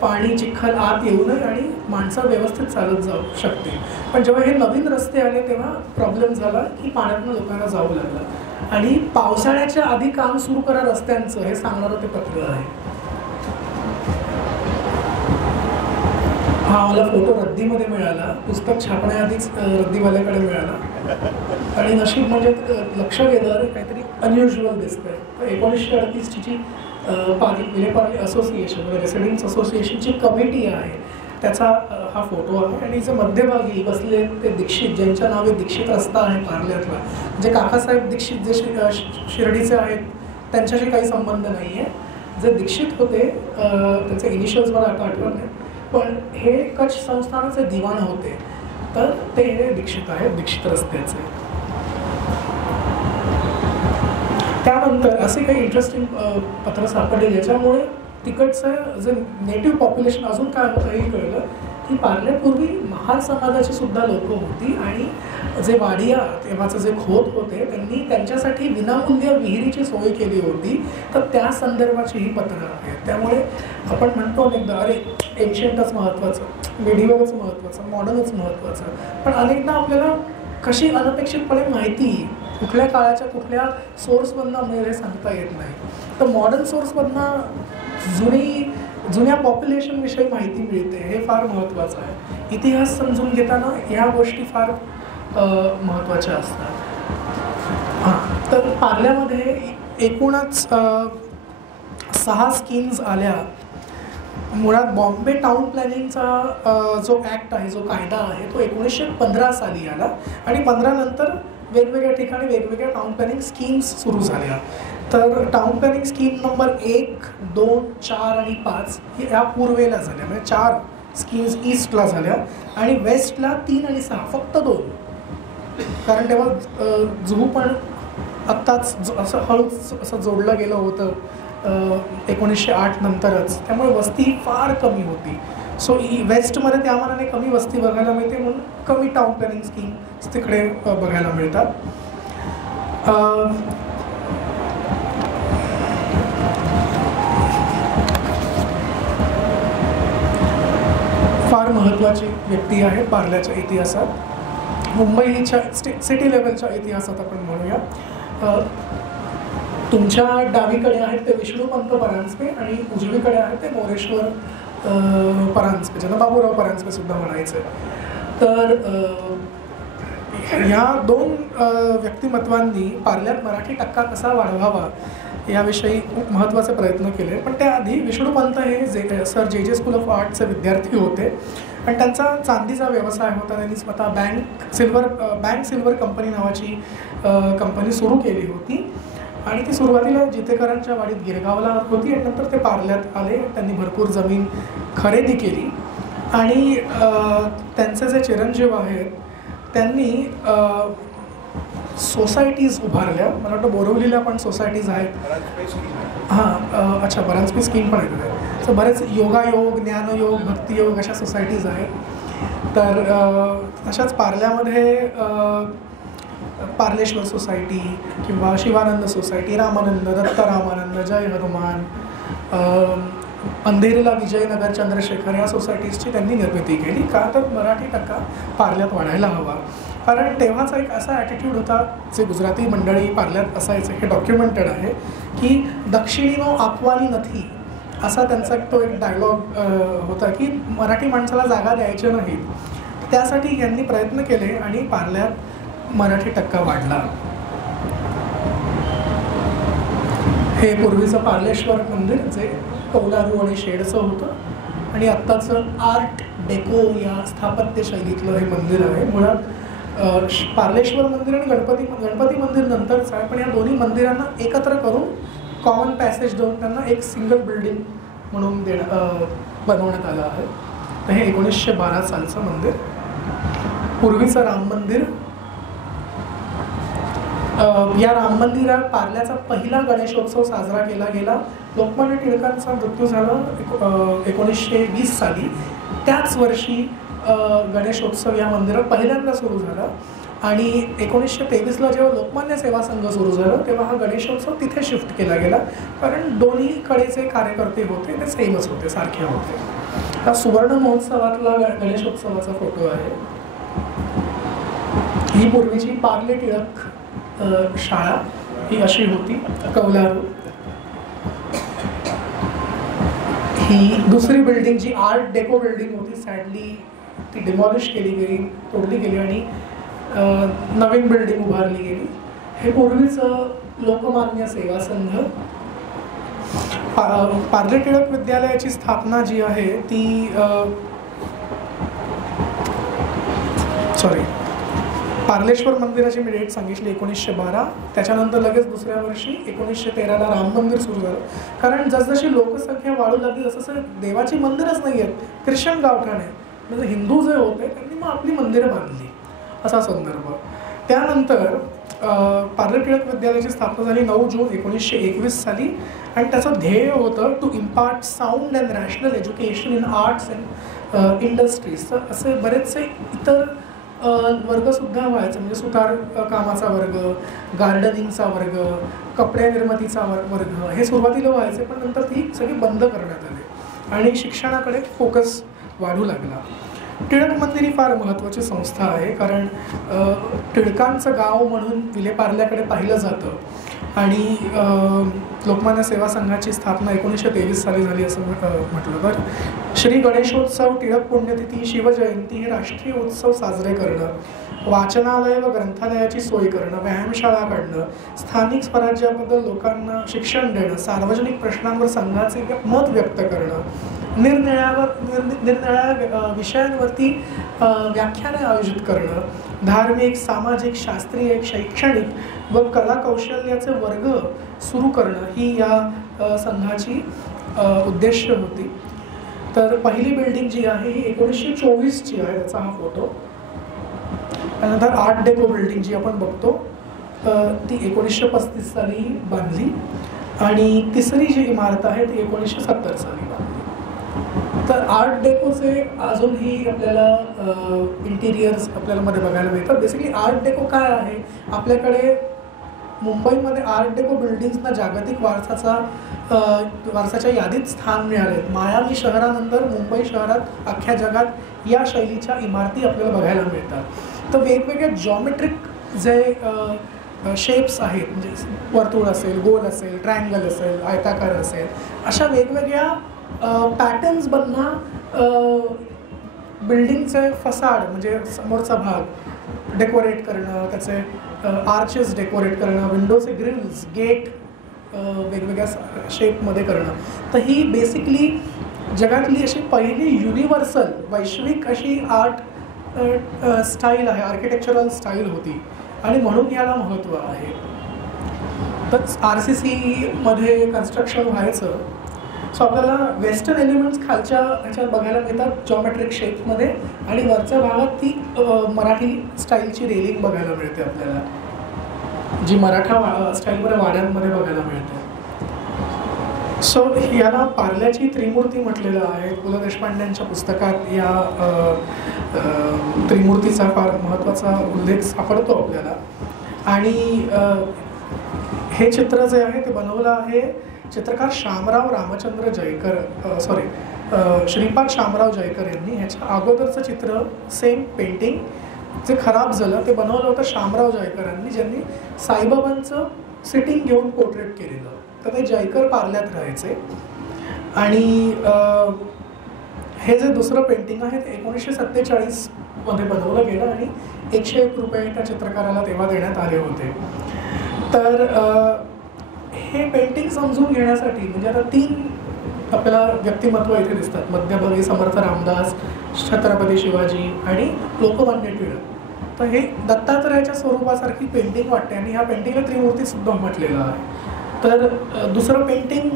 पाणी चिखल आत येऊ नये आणि माणसं व्यवस्थित चालत जाऊ शकते. पण जेव्हा हे नवीन रस्ते आले तेव्हा प्रॉब्लेम झाला की पाण्यातनं लोकांना जाऊ लागलं. आणि पावसाळ्याच्या आधी काम सुरू करा रस्त्यांचं हे सांगणारं ते पत्र आहे. हा मला फोटो रद्दीमध्ये मिळाला, पुस्तक छापण्याआधीच रद्दीवाल्याकडे मिळाला. आणि नशीब म्हणजे लक्ष गेलं काहीतरी अनयुज्युअल दिसतंय. तर 1938ची जी विले पार्ले असोसिएशन रेसिडेंट्स असोसिएशनची कमिटी आहे त्याचा हा फोटो आहे. आणि जे मध्यभागी बसले ते दीक्षित, ज्यांच्या नावे दीक्षित रस्ता आहे पार्ल्यातला, जे काकासाहेब दीक्षित जे शिर्डीचे आहेत त्यांच्याशी काही संबंध नाही आहे. जे दीक्षित होते त्यांचे इनिशियल्स मला आता आठवत नाही, पण हे कच्छ संस्थानाचे दिवाण होते. तर ते हे दीक्षित आहेत, दीक्षित रस्त्याचे. त्यानंतर असे काही इंटरेस्टिंग पत्र सापडले ज्याच्यामुळे तिकडचं जे नेटिव्ह पॉप्युलेशन अजून काय होतं हे कळलं की पार्ल्यापूर्वी महार समाजाची सुद्धा लोकं होती आणि जे वाडिया तेव्हाचं जे खोत होते त्यांनी त्यांच्यासाठी विनामूल्य विहिरीची सोय केली होती. तर त्या संदर्भाची ही पत्रं आहेत. त्यामुळे आपण म्हणतो अनेकदा अरे एन्शियंटच महत्त्वाचं, मिडिवलच महत्त्वाचं, मॉडर्नच महत्त्वाचं, पण अनेकदा आपल्याला कशी अनपेक्षितपणे माहिती कुठल्या काळाच्या कुठल्या सोर्समधनं मिळेल हे सांगता येत नाही. तर मॉडर्न सोर्समधनं जुन्या पॉप्युलेशनविषयी माहिती मिळते हे फार महत्त्वाचं आहे. इतिहास समजून घेताना ह्या गोष्टी फार महत्त्वाच्या असतात. हां, तर पार्ल्यामध्ये एकूणच 6 स्कीम्स आल्या. मुळात बॉम्बे टाउन प्लॅनिंगचा जो ॲक्ट आहे, जो कायदा आहे तो 1915 साली आला आणि 15 नंतर वेगवेगळ्या ठिकाणी वेगवेगळ्या टाउन प्लॅनिंग स्कीम्स सुरू झाल्या. तर टाउन प्लॅनिंग स्कीम नंबर 1, 2, 4 आणि 5 या पूर्वेला झाल्या. म्हणजे 4 स्कीम्स ईस्टला झाल्या आणि वेस्टला 3 आणि 6 फक्त 2. कारण तेव्हा जुहू पण आत्ताच असं हळूच असं जोडलं गेलं होतं 1908 नंतरच. त्यामुळे वस्ती फार कमी होती. सो वेस्टमध्ये त्या मानाने कमी वस्ती बघायला मिळते म्हणून कमी टाउन प्लॅनिंग स्कीम्स तिकडे बघायला मिळतात. फार महत्त्वाची व्यक्ती आहे पार्ल्याच्या इतिहासात, मुंबईच्या सिटी लेवलच्या इतिहासात आपण म्हणूया. तुमच्या डावीकडे आहेत ते विष्णुपंत परांजपे आणि उजवीकडे आहेत ते मोरेश्वर परांजपे, ज्यांना बाबूराव परांजपे सुद्धा म्हणायचे. तर ह्या दोन व्यक्तिमत्वांनी पार्ल्यात मराठी टक्का कसा वाढवावा याविषयी खूप महत्त्वाचे प्रयत्न केले. पण त्याआधी विष्णुपंत हे सर जे स्कूल ऑफ आर्टचे विद्यार्थी होते आणि त्यांचा चांदीचा व्यवसाय होता. त्यांनी स्वतः बँक सिल्वर कंपनी नावाची कंपनी सुरू केली होती आणि ती सुरुवातीला जितेकरांच्या वाडीत गिरगावला होती आणि नंतर ते पार्ल्यात आले. त्यांनी भरपूर जमीन खरेदी केली आणि त्यांचे जे चिरंजीव आहेत त्यांनी सोसायटीज उभारल्या. मला वाटतं बोरिवलीला पण सोसायटीज आहेत. हां, अच्छा, परांजपे स्कीम पण आहेत. तर बरेच योगायोग, ज्ञानयोग, भक्तियोग अशा सोसायटीज आहेत. तर तशाच पार्ल्यामध्ये पार्लेश्वर सोसायटी किंवा शिवानंद सोसायटी, रामानंद, दत्त रामानंद, जय हनुमान, अंधेरीला विजयनगर, चंद्रशेखर या सोसायटीजची त्यांनी निर्मिती केली. का तर मराठी टक्का पार्ल्यात वाढायला हवा. कारण तेव्हाचा एक असा ॲटिट्यूड होता, जे गुजराती मंडळी पार्ल्यात असायचे, हे डॉक्युमेंटेड आहे, की दक्षिणीनो आपवानी नथी असा त्यांचा तो एक डायलॉग होता की मराठी माणसाला जागा द्यायच्या नाहीत. त्यासाठी यांनी प्रयत्न केले आणि पार्ल्यात मराठी टक्का वाढला. हे पूर्वीचं पार्लेश्वर मंदिर जे कौलारू आणि शेडचं होतं आणि आत्ताचं आर्ट डेको या स्थापत्य शैलीतलं हे मंदिर आहे. मुळात पार्लेश्वर मंदिर आणि गणपती मंदिर नंतरच आहे, पण या दोन्ही मंदिरांना एकत्र करून कॉमन पॅसेज देऊन त्यांना एक सिंगल बिल्डिंग म्हणून बनवण्यात आलं आहे. तर हे 1912 सालचं मंदिर. पूर्वीचं राम मंदिर, या राम मंदिरात पार्ल्याचा पहिला गणेशोत्सव साजरा केला गेला. लोकमान्य टिळकांचा मृत्यू झाला 1920 साली. त्याच वर्षी गणेशोत्सव या मंदिरात पहिल्यांदा सुरू झाला आणि 1923ला जेव्हा लोकमान्य सेवा संघ सुरू झालं तेव्हा हा गणेशोत्सव तिथे शिफ्ट केला गेला. कारण दोन्हीकडे जे कार्यकर्ते होते ते सेमच होते, सारखे होते. हा सुवर्ण महोत्सवातला गणेशोत्सवाचा फोटो आहे. ही पूर्वीची पार्ले टिळक शाळा ही अशी होती, कौलारू. ही दुसरी बिल्डिंग जी आर्ट डेको बिल्डिंग होती, सॅडली ती डिमॉलिश केली गेली, तोडली गेली आणि नवीन बिल्डिंग उभारली गेली. हे पूर्वीचं लोकमान्य सेवा संघ. पार्ले टिळक विद्यालयाची स्थापना जी आहे ती पार्लेश्वर मंदिराची मी डेट सांगितली 1912. त्याच्यानंतर लगेच दुसऱ्या वर्षी 1913ला राम मंदिर सुरू झालं. कारण जसजशी लोकसंख्या वाढू लागली तसं देवाची मंदिरच नाही आहेत, ख्रिश्चन गावठाणे म्हणजे हिंदू जे होते त्यांनी मग आपली मंदिरं बांधली, असा संदर्भ. त्यानंतर पार्ले टिळक विद्यालयाची स्थापना झाली 9 जून 1921 साली आणि त्याचं ध्येय होतं to impart sound and rational education in arts and industries. तर असे बरेचसे इतर वर्गसुद्धा व्हायचे, म्हणजे सुतार कामाचा वर्ग, गार्डनिंगचा वर्ग, कपडे निर्मितीचा वर्ग हे सुरुवातीला व्हायचे, पण नंतर ती सगळी बंद करण्यात आली आणि शिक्षणाकडे फोकस वाढू लागला. टिळक मंदिर ही फार महत्त्वाची संस्था आहे, कारण टिळकांचं गाव म्हणून विलेपार्ल्याकडे पाहिलं जातं आणि लोकमान्य सेवा संघाची स्थापना 1923 साली झाली असं म्हटलं तर. श्री गणेशोत्सव, टिळक पुण्यतिथी, शिवजयंती हे राष्ट्रीय उत्सव साजरे करणं, वाचनालय व ग्रंथालयाची सोय करणं, व्यायामशाळा काढणं, स्थानिक स्वराज्याबद्दल लोकांना शिक्षण देणं, सार्वजनिक प्रश्नांवर संघाचे मत व्यक्त करणं, निरनिराळ्या विषयांवरती व्याख्याने आयोजित करणं, धार्मिक, सामाजिक, शास्त्रीय, शैक्षणिक व कला कौशल्याचे वर्ग सुरू करणं ही या संघाची उद्देश होती. तर पहिली बिल्डिंग जी आहे ही 1924ची आहे, त्याचा हा फोटो. त्यानंतर आर्ट डेको बिल्डिंग जी आपण बघतो ती 1935 साली बांधली आणि तिसरी जी इमारत आहे ती 1970 साली बांधली. तर आर्ट डेकोचे अजूनही आपल्याला इंटिरियर्स आपल्याला मध्ये बघायला मिळतात. बेसिकली आर्ट डेको काय आहे, आपल्याकडे मुंबईमध्ये आर्ट डेको बिल्डिंग्सना जागतिक वारसाच्या यादीत स्थान मिळाले. मायामी शहरानंतर मुंबई शहरात अख्ख्या जगात या शैलीच्या इमारती आपल्याला बघायला मिळतात. तर वेगवेगळे जॉमेट्रिक जे शेप्स आहेत, म्हणजे वर्तुळ असेल, गोल असेल, ट्रायंगल असेल, आयताकार असेल, अशा वेगवेगळ्या पॅटर्न्समधनं बिल्डिंगचे फसाड म्हणजे समोरचा भाग डेकोरेट करणं, त्याचे आर्चेस डेकोरेट करणं, विंडोचे ग्रिल्स, गेट वेगवेगळ्या शेपमध्ये करणं. तर ही बेसिकली जगातली अशी पहिली युनिव्हर्सल वैश्विक अशी आर्ट स्टाईल आहे, आर्किटेक्चरल स्टाईल होती आणि म्हणून याला महत्त्व आहे. तर RCCमध्ये कन्स्ट्रक्शन व्हायचं, सो आपल्याला वेस्टर्न एलिमेंट्स खालच्या ह्याच्यात बघायला मिळतात जॉमेट्रिक शेप्समध्ये, आणि वरच्या भागात ती मराठी स्टाईलची रेलिंग बघायला मिळते आपल्याला, जी मराठा स्टाईलमध्ये वाड्यांमध्ये बघायला मिळते. सो याला पार्ल्याची त्रिमूर्ती म्हटलेलं आहे. पु ल देशपांड्यांच्या पुस्तकात या त्रिमूर्तीचा फार महत्त्वाचा उल्लेख सापडतो आपल्याला. आणि हे चित्र जे आहे ते बनवलं आहे चित्रकार शामराव रामचंद्र जयकर, श्रीपाद शामराव जयकर यांनी. ह्याच्या अगोदरचं चित्र सेम पेंटिंग जे खराब झालं ते बनवलं होतं शामराव जयकरांनी, ज्यांनी साईबाबांचं सिटिंग घेऊन पोर्ट्रेट केलेलं. तर ते जयकर पार्ल्यात राहायचे. आणि हे जे दुसरं पेंटिंग आहे ते 1947मध्ये बनवलं गेलं आणि 101 रुपये त्या चित्रकाराला तेव्हा देण्यात आले होते. तर हे पेंटिंग समजून घेण्यासाठी म्हणजे आता 3 आपल्याला व्यक्तिमत्व इथे दिसतात. मध्यभागी समर्थ रामदास, छत्रपती शिवाजी आणि लोकमान्य टिळक. तर हे दत्तात्रयाच्या स्वरूपासारखी पेंटिंग वाटते आणि ह्या पेंटिंगला त्रिमूर्ती सुद्धा म्हटलेलं आहे. तर दुसरं पेंटिंग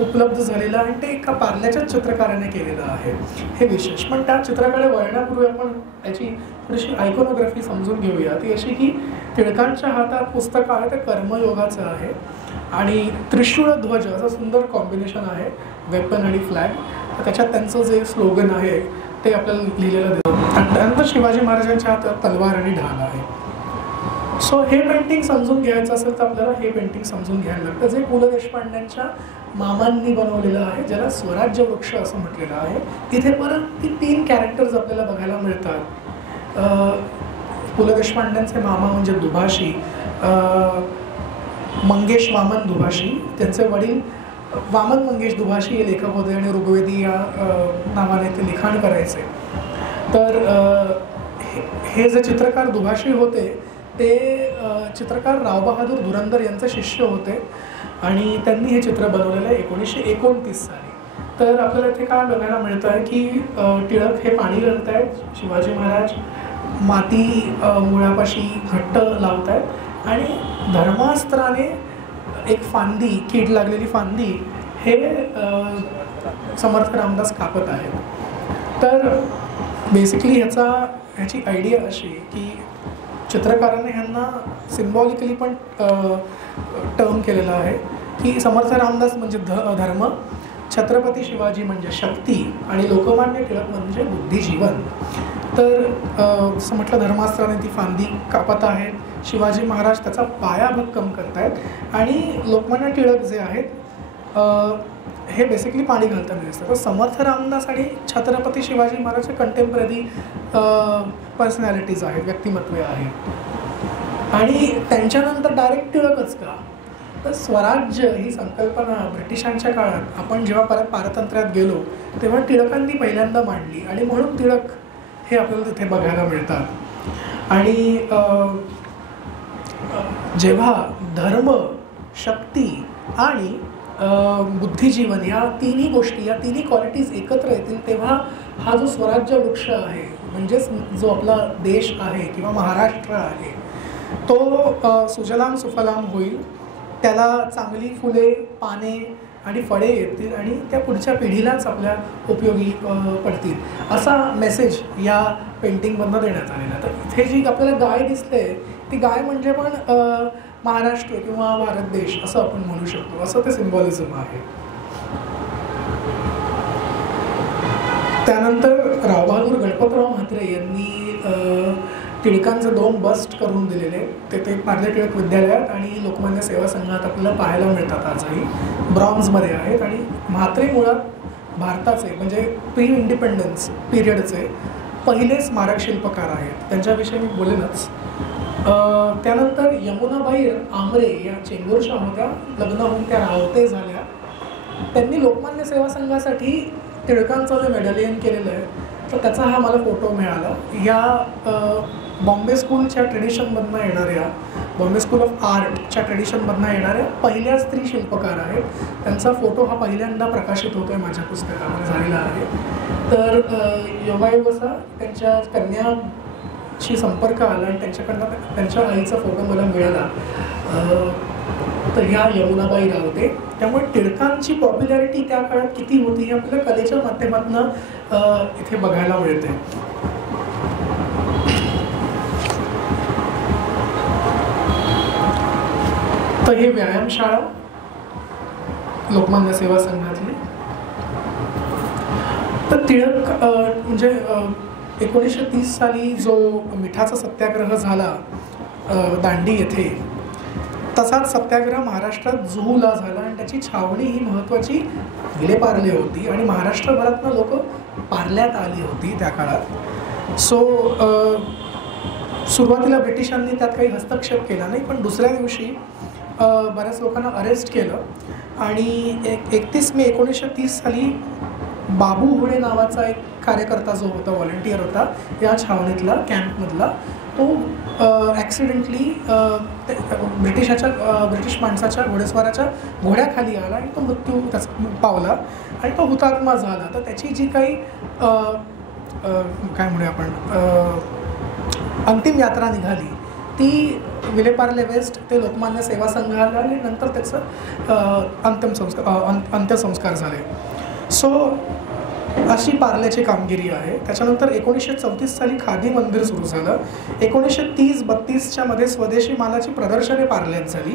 उपलब्ध झालेलं आहे आणि ते एका पार्ल्याच्या चित्रकाराने केलेलं आहे. हे विशेष. पण त्या चित्राकडे वळण्यापूर्वी आपण याची थोडीशी आयकोनोग्राफी समजून घेऊया. ती अशी की टिळकांच्या हातात पुस्तक आहे ते कर्मयोगाचं आहे आणि त्रिशूळ ध्वज असं सुंदर कॉम्बिनेशन आहे, वेपन आणि फ्लॅग. त्याच्यात त्यांचं जे स्लोगन आहे ते आपल्याला लिहिलेलं दिसतं. त्यानंतर शिवाजी महाराजांच्या हातात तलवार आणि ढाल आहे. सो हे पेंटिंग समजून घ्यायचं असेल तर आपल्याला हे पेंटिंग समजून घ्यायला लागतं, जे पु ल देशपांड्यांच्या मामांनी बनवलेलं आहे, ज्याला स्वराज्य वृक्ष असं म्हटलेलं आहे. तिथे परत ती 3 कॅरेक्टर्स आपल्याला बघायला मिळतात. पु ल देशपांड्यांचे मामा म्हणजे दुभाषी, मंगेश वामन दुभाषी. त्यांचे वडील वामन मंगेश दुभाषी हे लेखक होते आणि ऋग्वेदी या नावाने ते लिखाण करायचे. तर हे जे चित्रकार दुभाषी होते ते चित्रकार रावबहादूर धुरंधर यांचे शिष्य होते आणि त्यांनी हे चित्र बनवलेलं आहे 1929 साली. तर आपल्याला इथे काय बघायला मिळतं आहे की टिळक हे पाणी घालत आहेत, शिवाजी महाराज माती मुळापाशी घट्ट लावत आहेत आणि धर्मास्त्राने एक फांदी, कीड लागलेली फांदी हे समर्थ रामदास कापत आहेत. तर बेसिकली ह्याची आयडिया अशी की चित्रकाराने ह्यांना सिम्बॉलिकली पण टर्म केलेलं आहे की समर्थ रामदास म्हणजे धर्म, छत्रपती शिवाजी म्हणजे शक्ती आणि लोकमान्य टिळक म्हणजे बुद्धिजीवन. तर असं म्हटलं धर्मास्त्राने ती फांदी कापत आहेत, शिवाजी महाराज त्याचा पाया भक्कम करत आहेत आणि लोकमान्य टिळक जे आहेत हे बेसिकली पाणी घालताना दिसतात. तर समर्थ रामदास आणि छत्रपती शिवाजी महाराजचे कंटेम्पररी पर्सनॅलिटीज आहेत, व्यक्तिमत्वे आहेत. आणि त्यांच्यानंतर डायरेक्ट टिळकच का? तर स्वराज्य ही संकल्पना ब्रिटिशांच्या काळात आपण जेव्हा परत पारतंत्र्यात गेलो तेव्हा टिळकांनी पहिल्यांदा मांडली आणि म्हणून टिळक हे आपल्याला तिथे बघायला मिळतात. आणि जेव्हा धर्म, शक्ती आणि बुद्धिजीवन या तिन्ही गोष्टी, या तिन्ही क्वालिटीज एकत्र येतील तेव्हा हा जो स्वराज्य वृक्ष आहे म्हणजेच जो आपला देश आहे किंवा महाराष्ट्र आहे तो सुजलाम सुफलाम होईल, त्याला चांगली फुले, पाने आणि फळे येतील आणि त्या पुढच्या पिढीलाच आपल्या उपयोगी पडतील असा मेसेज या पेंटिंगमधनं देण्यात आलेला. तर इथे जी आपल्याला गाय दिसते ती गाय म्हणजे पण महाराष्ट्र किंवा भारत देश असं आपण म्हणू शकतो, असं ते सिम्बॉलिझम आहे. त्यानंतर रावबहादूर गणपतराव म्हात्रे यांनी टिळकांचे 2 बस्ट करून दिलेले, ते पार्ले टिळक विद्यालयात आणि लोकमान्य सेवा संघात आपल्याला पाहायला मिळतात. आजही ब्रॉन्झमध्ये आहेत. आणि म्हात्रे मुळात भारताचे म्हणजे प्री इंडिपेंडन्स पिरियडचे पहिले स्मारक शिल्पकार आहेत. त्यांच्याविषयी मी बोलेनच. त्यानंतर यमुनाबाई आमरे या चेंबूरच्या होत्या, लग्न होऊन त्या रावते झाल्या. त्यांनी लोकमान्य सेवा संघासाठी टिळकांचं जे मेडलियन केलेलं आहे तर त्याचा हा मला फोटो मिळाला. या बॉम्बे स्कूलच्या ट्रेडिशनमधनं येणाऱ्या, बॉम्बे स्कूल ऑफ आर्टच्या ट्रेडिशनमधनं येणाऱ्या पहिल्या स्त्री शिल्पकार आहेत. त्यांचा फोटो हा पहिल्यांदा प्रकाशित होतो आहे माझ्या पुस्तकामध्ये झालेला आहे. तर योगायोग असा त्यांच्या कन्याशी संपर्क आला आणि त्यांच्याकडनं त्यांच्या आईचा फोटो मला मिळाला. तर ह्या यमुनाबाई रावते. त्यामुळे टिळकांची पॉप्युलॅरिटी त्या काळात किती होती हे आपल्याला कलेच्या माध्यमातून इथे बघायला मिळते. तर हे व्यायामशाळा लोकमान्य सेवा संघातली. तर टिळक म्हणजे 1930 साली जो मिठाचा सत्याग्रह झाला दांडी येथे, तसाच सत्याग्रह महाराष्ट्रात जुहूला झाला आणि त्याची छावणी ही महत्त्वाची विलेपार्ले होती आणि महाराष्ट्रभरातनं लोक पार्ल्यात आली होती त्या काळात. सो सुरुवातीला ब्रिटिशांनी त्यात काही हस्तक्षेप केला नाही, पण दुसऱ्या दिवशी बऱ्याच लोकांना अरेस्ट केलं आणि 31 मे 1930 साली बाबू हुडे नावाचा एक कार्यकर्ता जो होता, व्हॉलंटियर होता या छावणीतला, कॅम्पमधला, तो ॲक्सिडेंटली ब्रिटिश माणसाच्या घोडेस्वाराच्या घोड्याखाली आला आणि तो मृत्यू पावला आणि तो हुतात्मा झाला. तर त्याची जी काही काय म्हणूया आपण अंतिम यात्रा निघाली ती विलेपार्ले वेस्ट ते लोकमान्य सेवा संघाला आणि नंतर त्याचं अंत्यसंस्कार झाले. सो अशी पार्ल्याची कामगिरी आहे. त्याच्यानंतर 1934 साली खादी मंदिर सुरू झालं. 1930-32च्या मध्ये स्वदेशी मालाची प्रदर्शने पार्ल्यात झाली.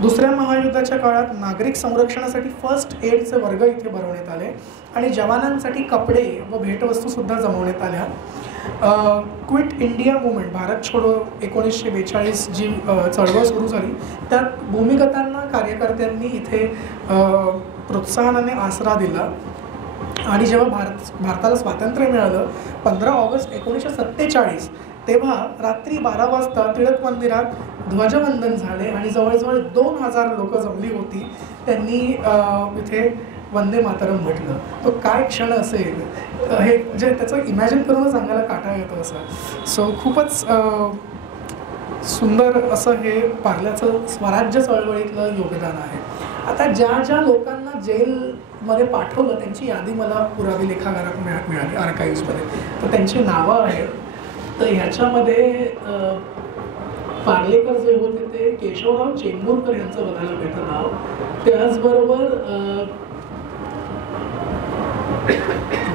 दुसऱ्या महायुद्धाच्या काळात नागरिक संरक्षणासाठी फर्स्ट एडचे वर्ग इथे भरवण्यात आले आणि जवानांसाठी कपडे व भेटवस्तूसुद्धा जमवण्यात आल्या. क्विट इंडिया मुवमेंट, भारत छोडो 1942 जी चळवळ सुरू झाली त्यात भूमिगतांना कार्यकर्त्यांनी इथे प्रोत्साहनाने आसरा दिला आणि जेव्हा भारताला स्वातंत्र्य मिळालं 15 ऑगस्ट 1947 तेव्हा रात्री 12 वाजता टिळक मंदिरात ध्वजवंदन झाले आणि जवळजवळ 2000 लोक जमली होती. त्यांनी इथे वंदे मातरम म्हटलं. तो काय क्षण असेल हे जे त्याचं इमॅजिन करूनच सांगायला काटा येतो असं. सो खूपच सुंदर असं हे पार्ल्याचं स्वराज्य चळवळीतलं योगदान आहे. आता ज्या ज्या लोकांना जेलमध्ये पाठवलं त्यांची यादी मला पुरावी लेखागारात मिळाली आर्काईव्समध्ये. तर त्यांची नावं आहेत. तर ह्याच्यामध्ये पार्लेकर जे होते ते केशवराव चेंबूरकर यांचं बघायला मिळतं नाव. त्याचबरोबर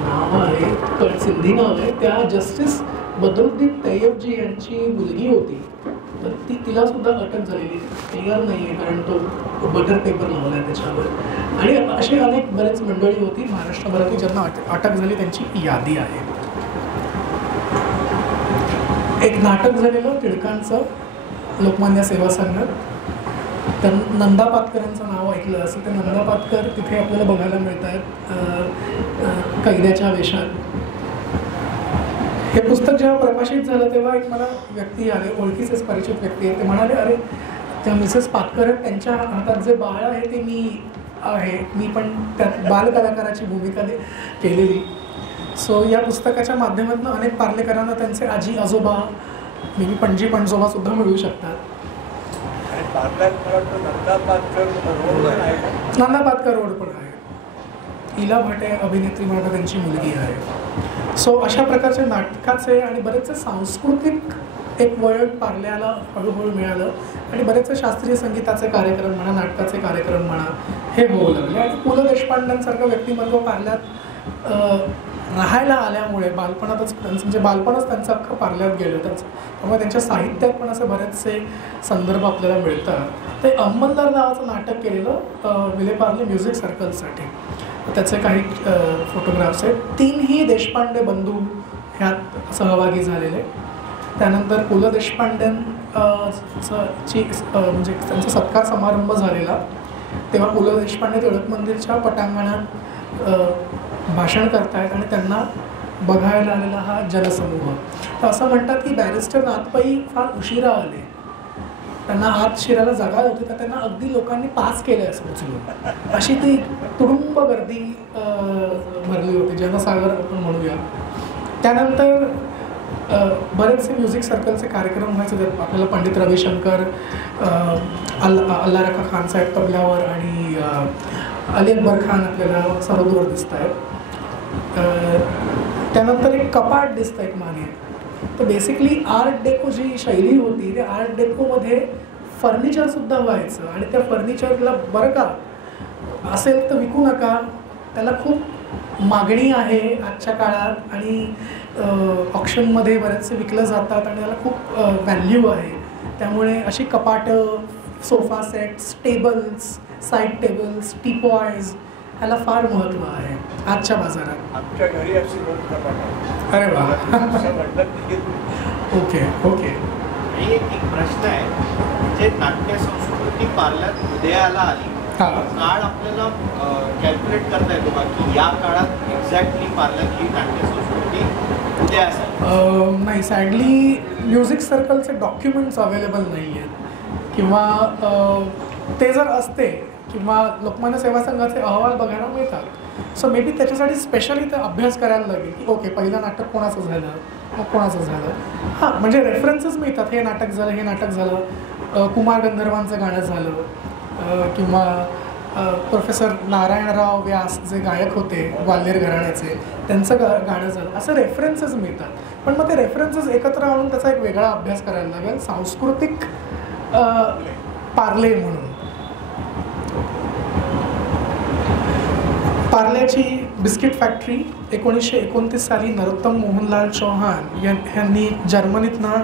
नाव आहे सिंधी नाव आहे, त्या जस्टिस बदरुद्दीन तय्यबजी यांची मुलगी होती. तर तिला सुद्धा अटक झालेली क्लिअर नाही आहे कारण तो बटर पेपर लावला आहे त्याच्यावर. आणि असे अनेक बरेच मंडळी होती महाराष्ट्रभरातली ज्यांना अटक झाली त्यांची यादी आहे. एक नाटक झालेलं टिळकांचं लोकमान्य सेवा संघात. तर नंदा पातकरांचं नाव ऐकलं असेल तर नंदा पातकर तिथे आपल्याला बघायला मिळत आहेत कैद्याच्या वेशात. हे पुस्तक जेव्हा प्रकाशित झालं तेव्हा एक मला व्यक्ती आले, ओळखीचेच परिचित व्यक्ती आहे. ते म्हणाले अरे त्या मिसेस पातकर त्यांच्या हातात जे बाळ आहे ते मी पण त्यात बालकलाकाराची भूमिका केलेली. सो या पुस्तकाच्या माध्यमातून अनेक पार्लेकरांना त्यांचे आजी आजोबा मी पणजी पणजोबा सुद्धा मिळू शकतात. नंदा पातकर रोड पण आहे. इला भाटे अभिनेत्री म्हणून त्यांची मुलगी आहे. सो अशा प्रकारचे नाटकाचे आणि बरेचसे सांस्कृतिक एक वळण पार्ल्याला हळूहळू मिळालं आणि बरेचसे शास्त्रीय संगीताचे कार्यक्रम म्हणा, नाटकाचे कार्यक्रम म्हणा हे होऊ लागले. आणि पु ल देशपांड्यांसारखं व्यक्तिमत्व पार्ल्यात राहायला आल्यामुळे बालपणातच म्हणजे बालपणच त्यांचं अख्खं पार्ल्यात गेलं त्यांचं. त्यामुळे त्यांच्या साहित्यात पण असे बरेचसे संदर्भ आपल्याला मिळतात. ते अंमलदार नावाचं नाटक केलेलं विलेपार्ले म्युझिक सर्कलसाठी. त्याचे काही फोटोग्राफ्स आहेत. 3ही देशपांडे बंधू ह्यात सहभागी झालेले. त्यानंतर पु ल देशपांड्यांची म्हणजे त्यांचा सत्कार समारंभ झालेला तेव्हा पु ल देशपांडे टिळक मंदिरच्या पटांगणात भाषण करतायत आणि त्यांना बघायला आलेला हा जनसमूह. तर असं म्हणतात की बॅरिस्टर नाथपै फार उशिरा आले, त्यांना आत शिरायला जागा होती तर त्यांना अगदी लोकांनी पास केलं असं उचलून. अशी ती तुडुंब गर्दी भरली होती, जनसागर आपण म्हणूया. त्यानंतर बरेचसे म्युझिक सर्कलचे कार्यक्रम व्हायचे. त्यात आपल्याला पंडित रविशंकर, अल्ला रखा खान साहेब तबल्यावर आणि अली अकबर खान आपल्याला सरदूर दिसत आहेत. त्यानंतर एक कपाट दिसतं एक मागे. तर बेसिकली आर्ट डेको जी शैली होती ते आर्ट डेकोमध्ये फर्निचरसुद्धा व्हायचं आणि त्या फर्निचरला बरं का असेल तर विकू नका, त्याला खूप मागणी आहे आजच्या काळात आणि ऑक्शनमध्ये बरेचसे विकलं जातात आणि त्याला खूप व्हॅल्यू आहे. त्यामुळे अशी कपाटं, sofa sets, tables, side tables, teapoys ह्याला फार महत्त्व आहे आजच्या बाजारात. आमच्या घरी अशी कपाट. अरे वा. Okay okay. एक प्रश्न आहे, म्हणजे नाट्य संस्कृती पार्ल्यात उदयाला आली, काळ आपल्याला कॅल्क्युलेट करता येतो का की या काळात एक्झॅक्टली पार्ल्यात ही नाट्य संस्कृती उदयास आली? नाही, सॅडली म्युझिक सर्कलचे डॉक्युमेंट्स अवेलेबल नाही आहेत किंवा ते जर असते किंवा लोकमान्य सेवा संघाचे अहवाल बघायला मिळतात. सो मे बी त्याच्यासाठी स्पेशली ते अभ्यास करायला लागेल की ओके पहिलं नाटक कोणाचं झालं, मग कोणाचं झालं. हां, म्हणजे रेफरन्सेस मिळतात, हे नाटक झालं, हे नाटक झालं, कुमार गंधर्वांचं गाणं झालं किंवा प्रोफेसर नारायणराव व्यास जे गायक होते ग्वाल्हेर घराण्याचे त्यांचं गाणं झालं, असं रेफरन्सेस मिळतात. पण मग ते रेफरन्सेस एकत्र आणून त्याचा एक वेगळा अभ्यास करायला लागेल, सांस्कृतिक पार्ले म्हणून. पार्ल्याची बिस्किट फॅक्टरी 1929 साली नरोत्तम मोहनलाल चौहान यांनी जर्मनीतनं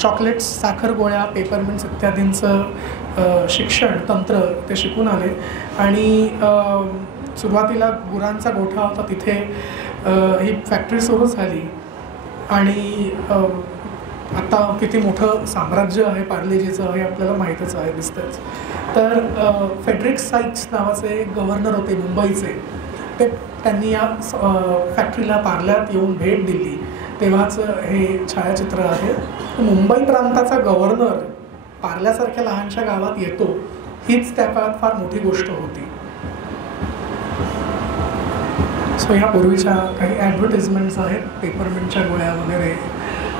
चॉकलेट्स, साखर गोळ्या, पेपरमिंट्स इत्यादींचं शिक्षण तंत्र ते शिकून आले आणि सुरुवातीला गुरांचा गोठा होता तिथे ही फॅक्टरी सुरू झाली आणि आता किती मोठं साम्राज्य आहे पार्लेजीचं हे आपल्याला माहीतच आहे, दिसतंच. तर फेडरिक साईक्स नावाचे गव्हर्नर होते मुंबईचे, ते त्यांनी या फॅक्टरीला पार्ल्यात येऊन भेट दिली तेव्हाच हे छायाचित्र आहे. मुंबई प्रांताचा गव्हर्नर पार्ल्यासारख्या लहानशा गावात येतो हीच त्या काळात फार मोठी गोष्ट होती. सो ह्या पूर्वीच्या काही ॲडव्हर्टिजमेंट्स आहेत, पेपरमिंटच्या गोळ्या वगैरे,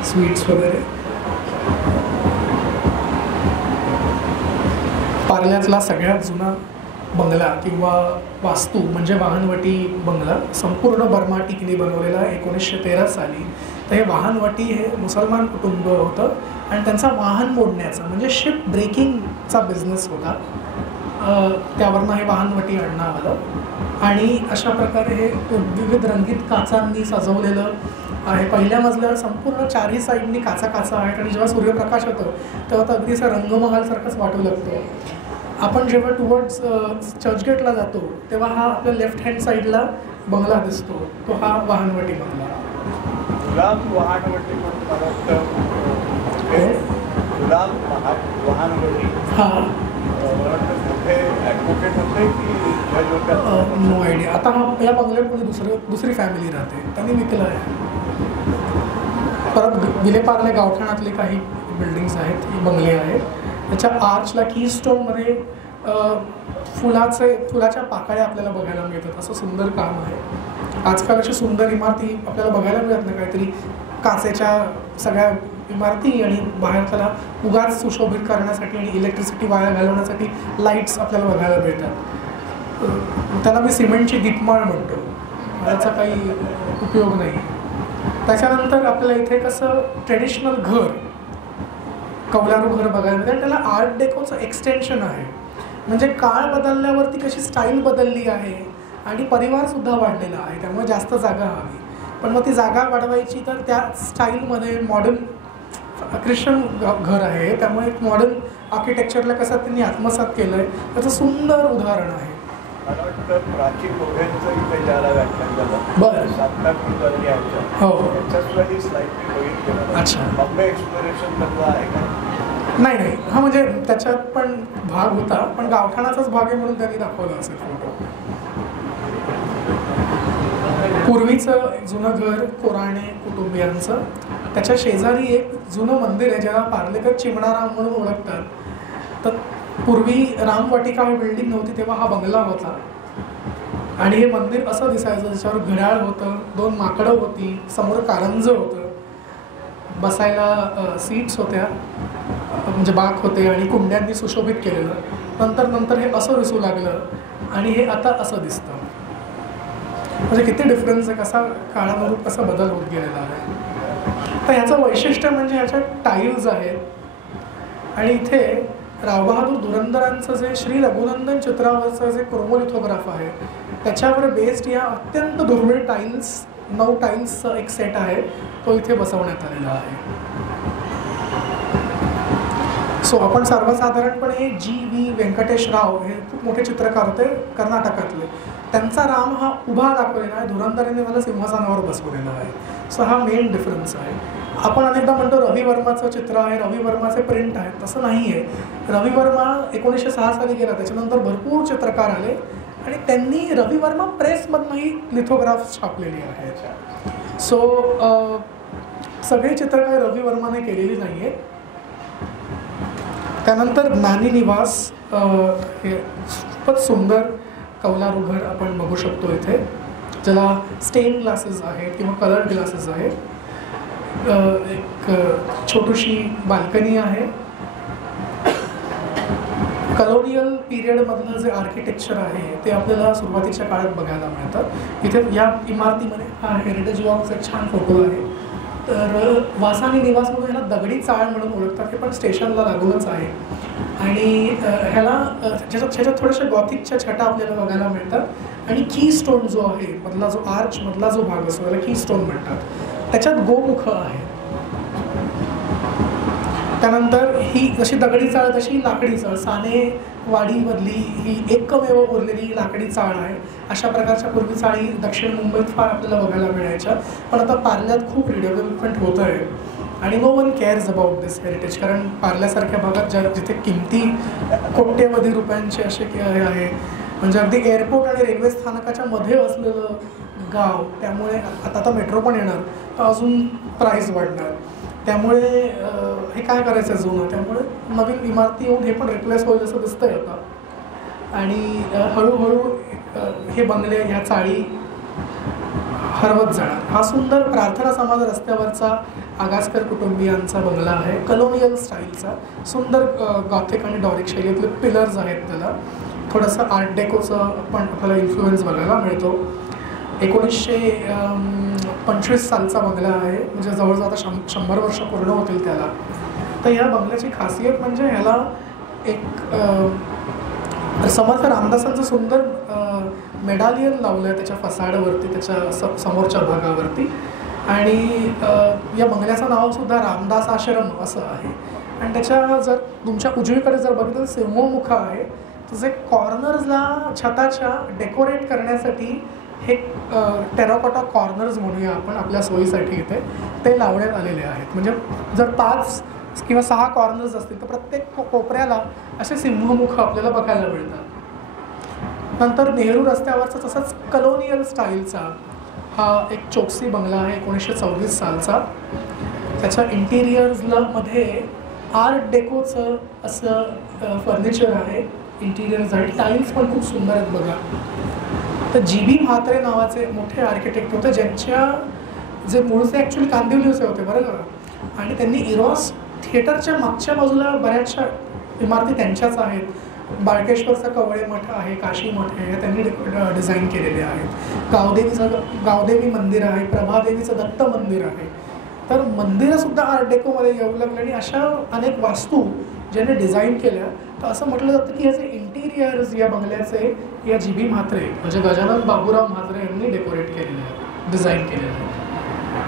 स्वीट्स वगैरे. पार्ल्यातला सगळ्यात जुना बंगला किंवा वास्तू म्हणजे वाहनवटी बंगला, संपूर्ण बर्मा टिकनी बनवलेला 1913 साली. तर हे वाहनवटी हे मुसलमान कुटुंब होतं आणि त्यांचा वाहन मोडण्याचा म्हणजे शिप ब्रेकिंगचा बिझनेस होता. त्यावरनं हे वाहनवटी आणणं आलं आणि अशा प्रकारे हे विविध रंगीत काचांनी सजवलेलं आहे. पहिल्या मजल्यावर संपूर्ण चारही साईडनी काचा आहेत आणि जेव्हा सूर्यप्रकाश होतो तेव्हा तर अगदी असं रंगमहालसारखंच वाटू लागतो. आपण जेव्हा टुवर्ड्स चर्चगेटला जातो तेव्हा हा आपल्या लेफ्ट हँड साईडला बंगला दिसतो, तो हा वाहनवटी बंगला. गुलाम वाहनवटी म्हणून मला वाटतं गुलाम वाहनवटी. हां, मोठे ॲडव्होकेट होते की जज होते? No idea. आता हा या बंगल्यामध्ये दुसरी फॅमिली राहते, त्यांनी विकलं आहे. परत विलेपार्ले गावठाणातले काही बिल्डिंग्स आहेत, ही बंगले आहेत. त्याच्या आर्चला की स्टोनमध्ये फुलाच्या पाकळ्या आपल्याला बघायला मिळतात. असं सुंदर काम आहे. आजकाल अशा सुंदर इमारती आपल्याला बघायला मिळत नाही, काहीतरी काचेच्या सगळ्या इमारती आणि बाहेर त्याला उगाच सुशोभित करण्यासाठी आणि इलेक्ट्रिसिटी वाया घालवण्यासाठी लाईट्स आपल्याला बघायला मिळतात. त्याला मी सिमेंटची दीपमाळ म्हणतो, त्याचा काही उपयोग नाही. त्याच्यानंतर आपल्याला इथे कसं ट्रेडिशनल घर, कौलारू घर बघायला मिळतं. त्याला आर्ट डेकोचं एक्सटेन्शन आहे. म्हणजे काळ बदलल्यावरती कशी स्टाईल बदलली आहे आणि परिवारसुद्धा वाढलेला आहे, त्यामुळे जास्त जागा हवी. पण मग ती जागा वाढवायची तर त्या स्टाईलमध्ये मॉडर्न ख्रिश्चन घर आहे, त्यामुळे एक मॉडर्न आर्किटेक्चरला कसं त्यांनी आत्मसात केलं आहे त्याचं सुंदर उदाहरण आहे. मला वाटतं प्राचीन गोव्यांचं इथे ज्याला व्याख्यान झालं बरं. सातारपूर यांच्या हो त्याच्यातलं ही स्लाइडली बघितलं. अच्छा. बॉम्बे एक्सप्लोरेशन मधला आहे का? नाही नाही, हा म्हणजे त्याच्यात पण भाग होता, पण गावठाणाचाच भाग आहे म्हणून त्यांनी दाखवला असेल फोटो. पूर्वीचं जुनं घर कोराणे कुटुंबियांचं, त्याच्या शेजारी एक जुनं मंदिर आहे ज्याला पार्लेकर चिमणा राम म्हणून ओळखतात. तर पूर्वी रामवाटिका ही बिल्डिंग नव्हती तेव्हा हा बंगला होता आणि हे मंदिर असं दिसायचं, त्याच्यावर घड्याळ होतं, 2 माकडं होती, समोर कारंजं होतं, बसायला सीट्स होत्या, म्हणजे बाक होते आणि कुंड्यांनी सुशोभित केलेलं. नंतर हे असं दिसू लागलं आणि हे आता असं दिसतं. म्हणजे किती डिफरन्स आहे, कसा काळानुरूप कसा बदल होत गेलेला आहे. तर ह्याचं वैशिष्ट्य म्हणजे ह्याच्यात टाईल्स आहेत आणि इथे रावबहादूर धुरंधरांचं जे श्री रघुनंदन चित्रावरचं जे क्रोमोलिथोग्राफ आहे त्याच्यावर बेस्ड या अत्यंत दुर्मिळ टाईल्स 9 टाईल्सचा एक सेट आहे, तो इथे बसवण्यात आलेला आहे. सो आपण सर्वसाधारणपणे G.V. व्यंकटेश राव हे खूप मोठे चित्रकार होते कर्नाटकातले, त्यांचा राम हा उभा दाखवलेला आहे, धुरंधरांनी मला सिंहासनावर बसवलेला आहे. सो हा मेन डिफरन्स आहे. आपण अनेकदा म्हणतो रवी वर्माचं चित्र आहे, रवी वर्माचे प्रिंट आहेत, तसं नाही आहे. रवी वर्मा 1906 साली गेला, त्याच्यानंतर भरपूर चित्रकार आले आणि त्यांनी रवी वर्मा प्रेसमधनंही लिथोग्राफ छापलेली आहेत. सो सगळे चित्र काही रवी वर्माने केलेली नाही आहे. त्यानंतर नानी निवास, हे खूपच सुंदर कौलारू घर आपण बघू शकतो इथे, ज्याला स्टेन ग्लासेस आहेत किंवा कलर्ड ग्लासेस आहेत. एक छोटीशी बाल्कनी आहे. कलोनियल पिरियडमधलं जे आर्किटेक्चर आहे ते आपल्याला सुरुवातीच्या काळात बघायला मिळतं. इथे या इमारतीमध्ये हा हेरिटेज वॉकचा एक छान फोटो आहे. तर वासानी निवास म्हणून ह्याला दगडी चाळ म्हणून ओळखतात, हे पण स्टेशनला लागूनच आहे आणि ह्याला ह्याच्यात थोड्याशा गॉथिकच्या छटा आपल्याला बघायला मिळतात आणि की स्टोन जो आहे मधला जो आर्च मधला जो भाग असतो त्याला की स्टोन म्हणतात, त्याच्यात गोमुख आहे. त्यानंतर ही जशी दगडी चाळ तशी लाकडी चाळ, सानेवाडीमधली ही एकमेव उरलेली लाकडी चाळ आहे. अशा प्रकारच्या पूर्वी चाळी दक्षिण मुंबईत फार आपल्याला बघायला मिळायच्या, पण आता पार्ल्यात खूप रिडेव्हलपमेंट होत आहे आणि no one cares about this heritage. कारण पार्ल्यासारख्या भागात जिथे किमती कोट्यवधी रुपयांचे असे आहे, म्हणजे अगदी एअरपोर्ट आणि रेल्वे स्थानकाच्या मध्ये असलेलं गाव, त्यामुळे आता मेट्रो पण येणार तर अजून प्राईस वाढणार. त्यामुळे हे काय करायचं आहे जुनं, त्यामुळे नवीन इमारती येऊन हे पण रिप्लेस होईल असं दिसतंय आता. आणि हळूहळू हे बंगले ह्या चाळी हरवत जाणार. हा सुंदर प्रार्थना समाज रस्त्यावरचा आगासकर कुटुंबियांचा बंगला आहे, कलोनियल स्टाईलचा, सुंदर गॉथिक आणि डॉरिक शैलीतले पिलर्स आहेत. त्याला थोडंसं आर्ट डेकोचं पण आपल्याला इन्फ्लुएन्स बघायला मिळतो. 1925 सालचा बंगला आहे, म्हणजे जवळजवळ आता 100 वर्ष पूर्ण होतील त्याला. तर ह्या बंगल्याची खासियत म्हणजे ह्याला एक समर्थ रामदासांचं सुंदर मेडालियन लावलं आहे त्याच्या फसाडवरती, त्याच्या समोरच्या भागावरती. आणि या बंगल्याचं नावसुद्धा रामदास आश्रम असं आहे. आणि त्याच्या जर तुमच्या उजवीकडे जर बघितलं तर सिंहोमुख आहे, तर जे कॉर्नर्सला छताच्या डेकोरेट करण्यासाठी हे टेराकोटा कॉर्नर्स म्हणूया आपण आपल्या सोयीसाठी इथे ते लावण्यात आलेले आहेत. म्हणजे जर 5 किंवा 6 कॉर्नर्स असतील तर प्रत्येक कोपऱ्याला असे सिंहमुख आपल्याला बघायला मिळतात. नंतर नेहरू रस्त्यावरचा तसंच कलोनियल स्टाईलचा हा एक चोक्सी बंगला आहे 1924 सालचा. त्याच्या इंटिरियर्सला मध्ये आर्ट डेकोचं असं फर्निचर आहे इंटिरियर्स आणि टाईल्स पण खूप सुंदर आहेत बघा. तर G.B. म्हात्रे नावाचे मोठे आर्किटेक्ट होते, ज्यांच्या जे मूळचे ॲक्च्युली कांदिवलीचे होते बरं का, आणि त्यांनी इरॉस थिएटरच्या मागच्या बाजूला बऱ्याचशा इमारती त्यांच्याच आहेत. बाळकेश्वरचा कवळे मठ आहे, काशी मठ आहे, त्यांनी डिझाईन केलेले आहेत. गावदेवी मंदिर आहे, प्रभादेवीचं दत्त मंदिर आहे. तर मंदिरंसुद्धा आर्ट डेकोमध्ये येऊ लागले आणि अशा अनेक वास्तू ज्याने डिझाईन केल्या. तर असं म्हटलं जातं की ह्याचे इंटिरियर्स या बंगल्याचे या G.B. म्हात्रे म्हणजे गजानन बाबूराव म्हात्रे यांनी डेकोरेट केलेले आहे, डिझाईन केलेलं आहे.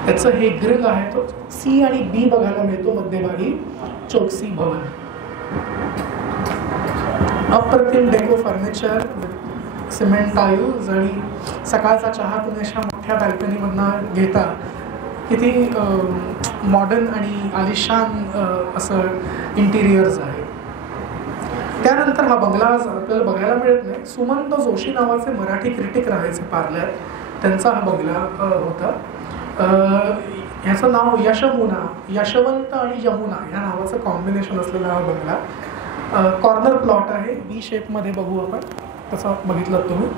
त्याचं हे ग्रिल आहे तो C आणि B बघायला मिळतो मध्यभागी, चोक्सी भवन. अप्रतिम डेको फर्निचर, सिमेंट टाईल्स आणि सकाळचा चहा तुम्ही अशा मोठ्या बॅल्कनीमधनं घेता. किती मॉडर्न आणि आलिशान असं इंटिरियर्स आहे. त्यानंतर हा बंगला आपल्याला बघायला मिळत नाही. सुमंत जोशी नावाचे मराठी क्रिटिक राहायचे पार्ल्यात, त्यांचा हा बंगला होता. ह्याचं नाव यशमुना, यशवंत आणि यमुना ह्या नावाचं कॉम्बिनेशन असलेला हा बंगला. कॉर्नर प्लॉट आहे, बी शेपमध्ये बघू आपण, तसं बघितलं तुम्ही.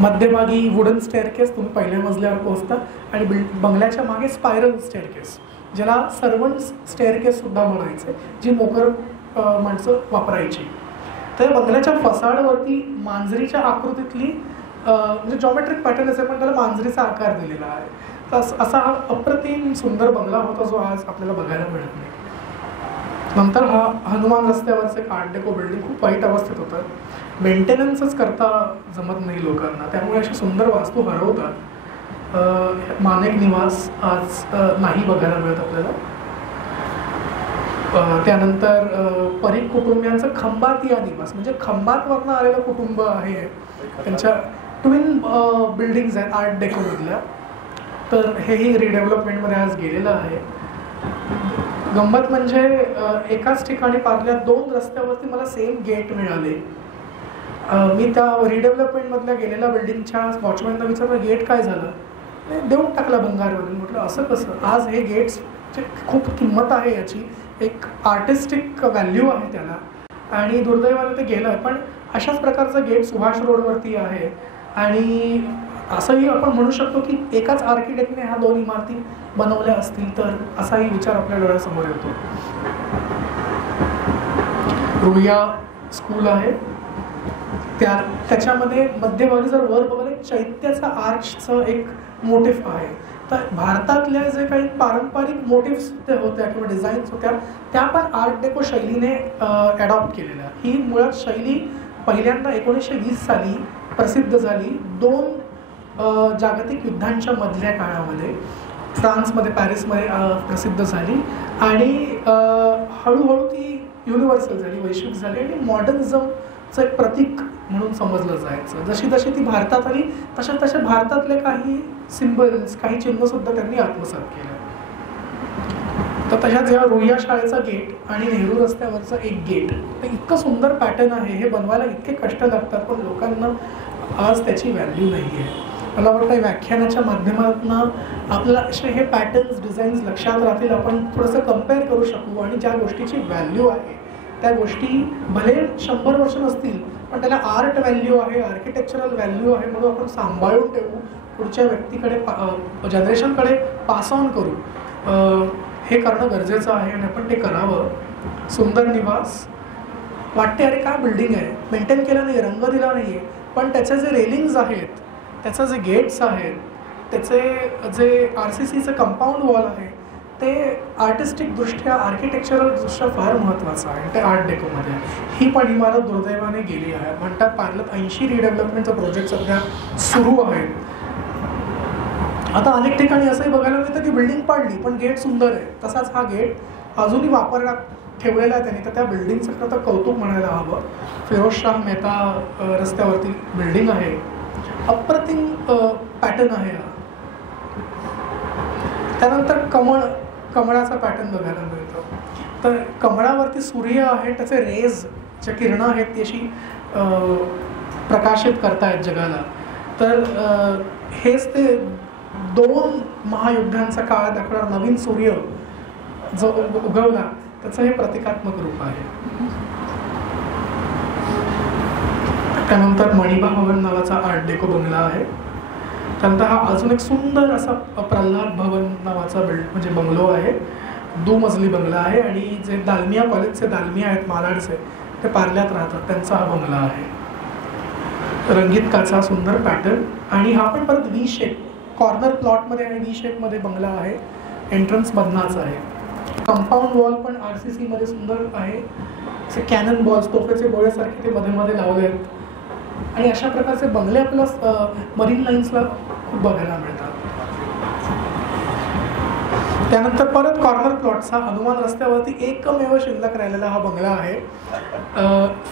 मध्यभागी वुडन स्टेअरकेस, तुम्ही पहिल्या मजल्यावर पोहोचता आणि बंगल्याच्या मागे स्पायरल स्टेअरकेस, ज्याला सर्वंट्स स्टेअरकेससुद्धा म्हणायचे, जी मोकर माणसं वापरायची. तर बंगल्याच्या फसाडवरती मांजरीच्या आकृतीतली म्हणजे जॉमेट्रिक पॅटर्न असेल पण त्याला मांजरीचा आकार दिलेला आहे. तर असा हा अप्रतिम सुंदर बंगला होता जो आज आपल्याला बघायला मिळत नाही. नंतर हा हनुमान रस्त्यावरचं एक आर्ट डेको बिल्डिंग खूप वाईट अवस्थेत होतं. मेंटेनन्सच करता जमत नाही लोकांना, त्यामुळे अशा सुंदर वास्तू हरवतात. मानेक निवास आज नाही बघायला मिळत आपल्याला. त्यानंतर परीख कुटुंबियांचं खंबातिया निवास, म्हणजे खंबातवरनं आलेलं कुटुंब आहे. त्यांच्या ट्विन बिल्डिंग्स आहेत आर्ट डेकोमधल्या. तर हेही रिडेव्हलपमेंटमध्ये आज गेलेलं आहे. गंमत म्हणजे एकाच ठिकाणी पार्ल्यात 2 रस्त्यावरती मला सेम गेट मिळाले. मी त्या रिडेव्हलपमेंटमधल्या गेलेल्या बिल्डिंगच्या वॉचमॅनला विचारलं गेट काय झालं, देऊन टाकला भंगारवरून. म्हटलं असं कसं. आज हे गेट्सची खूप किंमत आहे, याची एक आर्टिस्टिक व्हॅल्यू आहे त्याला, आणि दुर्दैवाने ते गेलं. पण अशाच प्रकारचं गेट सुभाष रोडवरती आहे. आणि असंही आपण म्हणू शकतो की एकाच आर्किटेक्टने ह्या 2 इमारती बनवल्या असतील तर असाही विचार आपल्या डोळ्यासमोर येतो. रुईया स्कूल आहे, त्याच्यामध्ये मध्यभागी जर वर बघायला चैत्याचा आर्चचं एक मोटिफ आहे. तर भारतातल्या जे काही पारंपरिक मोटिव्स होत्या किंवा डिझाईन्स होत्या त्या पण आर्ट डेको शैलीने ॲडॉप्ट केलेल्या. ही मुळात शैली पहिल्यांदा 1920 साली प्रसिद्ध झाली 2 जागतिक युद्धांच्या मधल्या काळामध्ये. फ्रान्समध्ये, पॅरिसमध्ये प्रसिद्ध झाली आणि हळूहळू ती युनिव्हर्सल झाली, वैश्विक झाली आणि मॉडर्निझमचं एक प्रतीक म्हणून समजलं जायचं. जशी जशी ती भारतात आली तशा तशा भारतातले काही सिम्बल्स, काही चिन्हसुद्धा त्यांनी आत्मसात केलं. तर तशाच या रुईया शाळेचा गेट आणि नेहरू रस्त्यावरचं एक गेट, तर इतकं सुंदर पॅटर्न आहे. हे बनवायला इतके कष्ट लागतात पण लोकांना आज त्याची व्हॅल्यू नाही आहे. मला वाटतं व्याख्यानाच्या माध्यमातून आपल्याला असे हे पॅटर्न्स, डिझाईन्स लक्षात राहतील. आपण थोडंसं कम्पेअर करू शकू आणि ज्या गोष्टीची व्हॅल्यू आहे त्या गोष्टी भले 100 वर्ष नसतील पण त्याला आर्ट व्हॅल्यू आहे, आर्किटेक्चरल व्हॅल्यू आहे, म्हणून आपण सांभाळून ठेवू, पुढच्या व्यक्तीकडे जनरेशनकडे पास ऑन करू. हे करणं गरजेचं आहे आणि आपण ते करावं. सुंदर निवास वाटते अरे काय बिल्डिंग आहे, मेंटेन केलं नाही, रंग दिला नाही आहे, पण त्याचे जे रेलिंग्स आहेत, त्याचं जे गेट्स आहेत, त्याचे जे RCCचं कंपाऊंड वॉल आहे ते आर्टिस्टिकदृष्ट्या, आर्किटेक्चरलदृष्ट्या फार महत्त्वाचं आहे. ते आर्ट डेकोमध्ये ही पण इमारत दुर्दैवाने गेली आहे. म्हणतात पार्ल्यात 80 रिडेव्हलपमेंटचं प्रोजेक्ट सध्या सुरू आहेत. आता अनेक ठिकाणी असंही बघायला मिळतं की बिल्डिंग पाडली पण गेट सुंदर आहे. तसाच हा गेट अजूनही वापरण्यात ठेवलेला आहे त्यांनी, तर त्या बिल्डिंगचं खरं तर कौतुक म्हणायला हवं. फिरोजशाह मेहता रस्त्यावरती बिल्डिंग आहे, अप्रतिम पॅटर्न आहे हा. त्यानंतर कमळाचा पॅटर्न बघायला मिळतो. तर कमळावरती सूर्य आहे, त्याचे रेज, ज्या किरणं आहेत ती अशी प्रकाशित करतायत जगाला. तर हेच ते 2 महायुद्धांचा काळ दाखवणारा नवीन सूर्य जो उगवला त्याचं हे प्रतिकात्मक रूप आहे. त्यानंतर मणिबा भवन नावाचा आर्ट डेको बंगला आहे. त्यानंतर हा अजून एक सुंदर असा प्रल्हाद भवन नावाचा म्हणजे बंगलो आहे. 2 मजली बंगला आहे आणि जे दालमिया कॉलेजचे दालमिया आहेत मालाडचे, ते पार्ल्यात राहतात, त्यांचा हा बंगला आहे. रंगीत काचा, सुंदर पॅटर्न आणि हा पण परत V शेप, कॉर्नर प्लॉटमध्ये आणि V शेपमध्ये बंगला आहे. एंट्रन्स बदनाचा आहे. कंपाऊंड वॉल पण RCC मध्ये सुंदर आहे. असे कॅनन बॉल्स, तोफेचे गोळ्यासारखे ते मध्ये मध्ये लावले आहेत. आणि अशा प्रकारचे बंगले आपल्याला मरीन लाईन्सला खूप बघायला मिळतात. त्यानंतर परत कॉर्नर प्लॉटचा हनुमान रस्त्यावरती एकमेव शिल्लक राहिलेला हा बंगला आहे.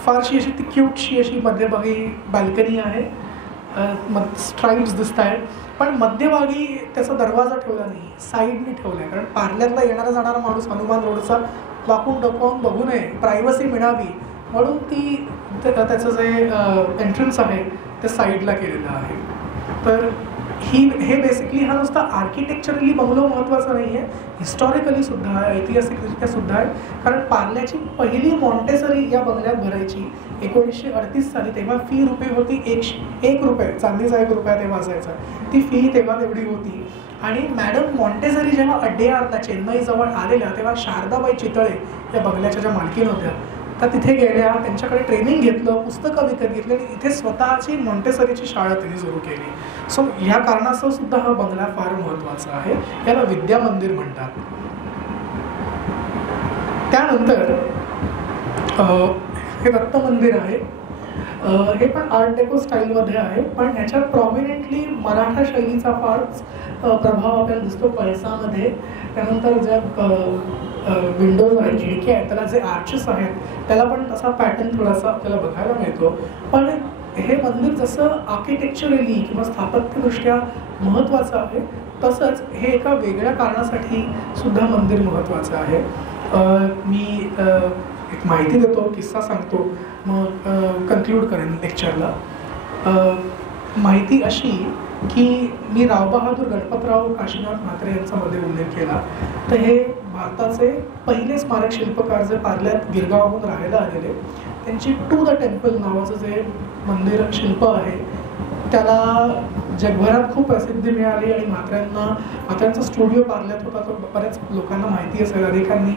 फारशी अशी ती क्यूटशी अशी मध्यभागी बाल्कनी आहे स्ट्राईप्स दिसत आहेत, पण मध्यभागी त्याचा दरवाजा ठेवला नाही, साईडनी ठेवला आहे. कारण पार्ल्यातला येणारा जाणारा माणूस हनुमान रोडचा वाकून डोकावून बघू नये, प्रायव्हसी मिळावी म्हणून त्याचं जे एंट्रन्स आहे ते साईडला केलेलं आहे. तर हे बेसिकली हा नुसता आर्किटेक्चरली बंगलो महत्त्वाचा नाही आहे, हिस्टॉरिकली सुद्धा आहे, ऐतिहासिकरित्या सुद्धा आहे. कारण पार्ल्याची पहिली मॉन्टेसरी या बंगल्यात भरायची 1938 साली. तेव्हा फी रुपये होती 1 रुपये, चांदीचा 1 रुपया तेव्हा असायचा. ती फी तेव्हा तेवढी होती. आणि मॅडम मॉन्टेसरी जेव्हा अड्डेयारला चेन्नईजवळ आलेल्या तेव्हा शारदाबाई चितळे या बंगल्याच्या ज्या मालकीण होत्या त्या तिथे गेल्या, त्यांच्याकडे ट्रेनिंग घेतलं, पुस्तकं विकत घेतली आणि इथे स्वतःची मॉन्टेसरीची शाळा त्यांनी सुरू केली. सो ह्या कारणास्तव सुद्धा हा बंगला फार महत्त्वाचा आहे. याला विद्या मंदिर म्हणतात. त्यानंतर हे दत्त मंदिर आहे. हे पण आर्ट डेको स्टाईलमध्ये आहे, पण ह्याच्यात प्रॉमिनेंटली मराठा शैलीचा फारच प्रभाव आपल्याला दिसतो कळसामध्ये. त्यानंतर ज्या विंडोज आहेत, खिडक्या आहेत, त्याला जे आर्चेस आहेत त्याला पण तसा पॅटर्न थोडासा आपल्याला बघायला मिळतो. पण हे मंदिर जसं आर्किटेक्चरली किंवा स्थापत्यदृष्ट्या महत्त्वाचं आहे तसंच हे एका वेगळ्या कारणासाठी सुद्धा मंदिर महत्त्वाचं आहे. मी एक माहिती देतो, किस्सा सांगतो, मग कन्क्लूड करेन लेक्चरला. माहिती अशी की मी रावबहादूर गणपतराव काशीनाथ म्हात्रे यांचा मध्ये उल्लेख केला, तर हे भारताचे पहिले स्मारक शिल्पकार जे पार्ल्यात गिरगावहून राहायला आलेले, त्यांची टू द टेम्पल नावाचं जे मंदिर शिल्प आहे त्याला जगभरात खूप प्रसिद्धी मिळाली. आणि म्हात्र्यांचा स्टुडिओ पार्ल्यात होता, तो बऱ्याच लोकांना माहिती असेल. अनेकांनी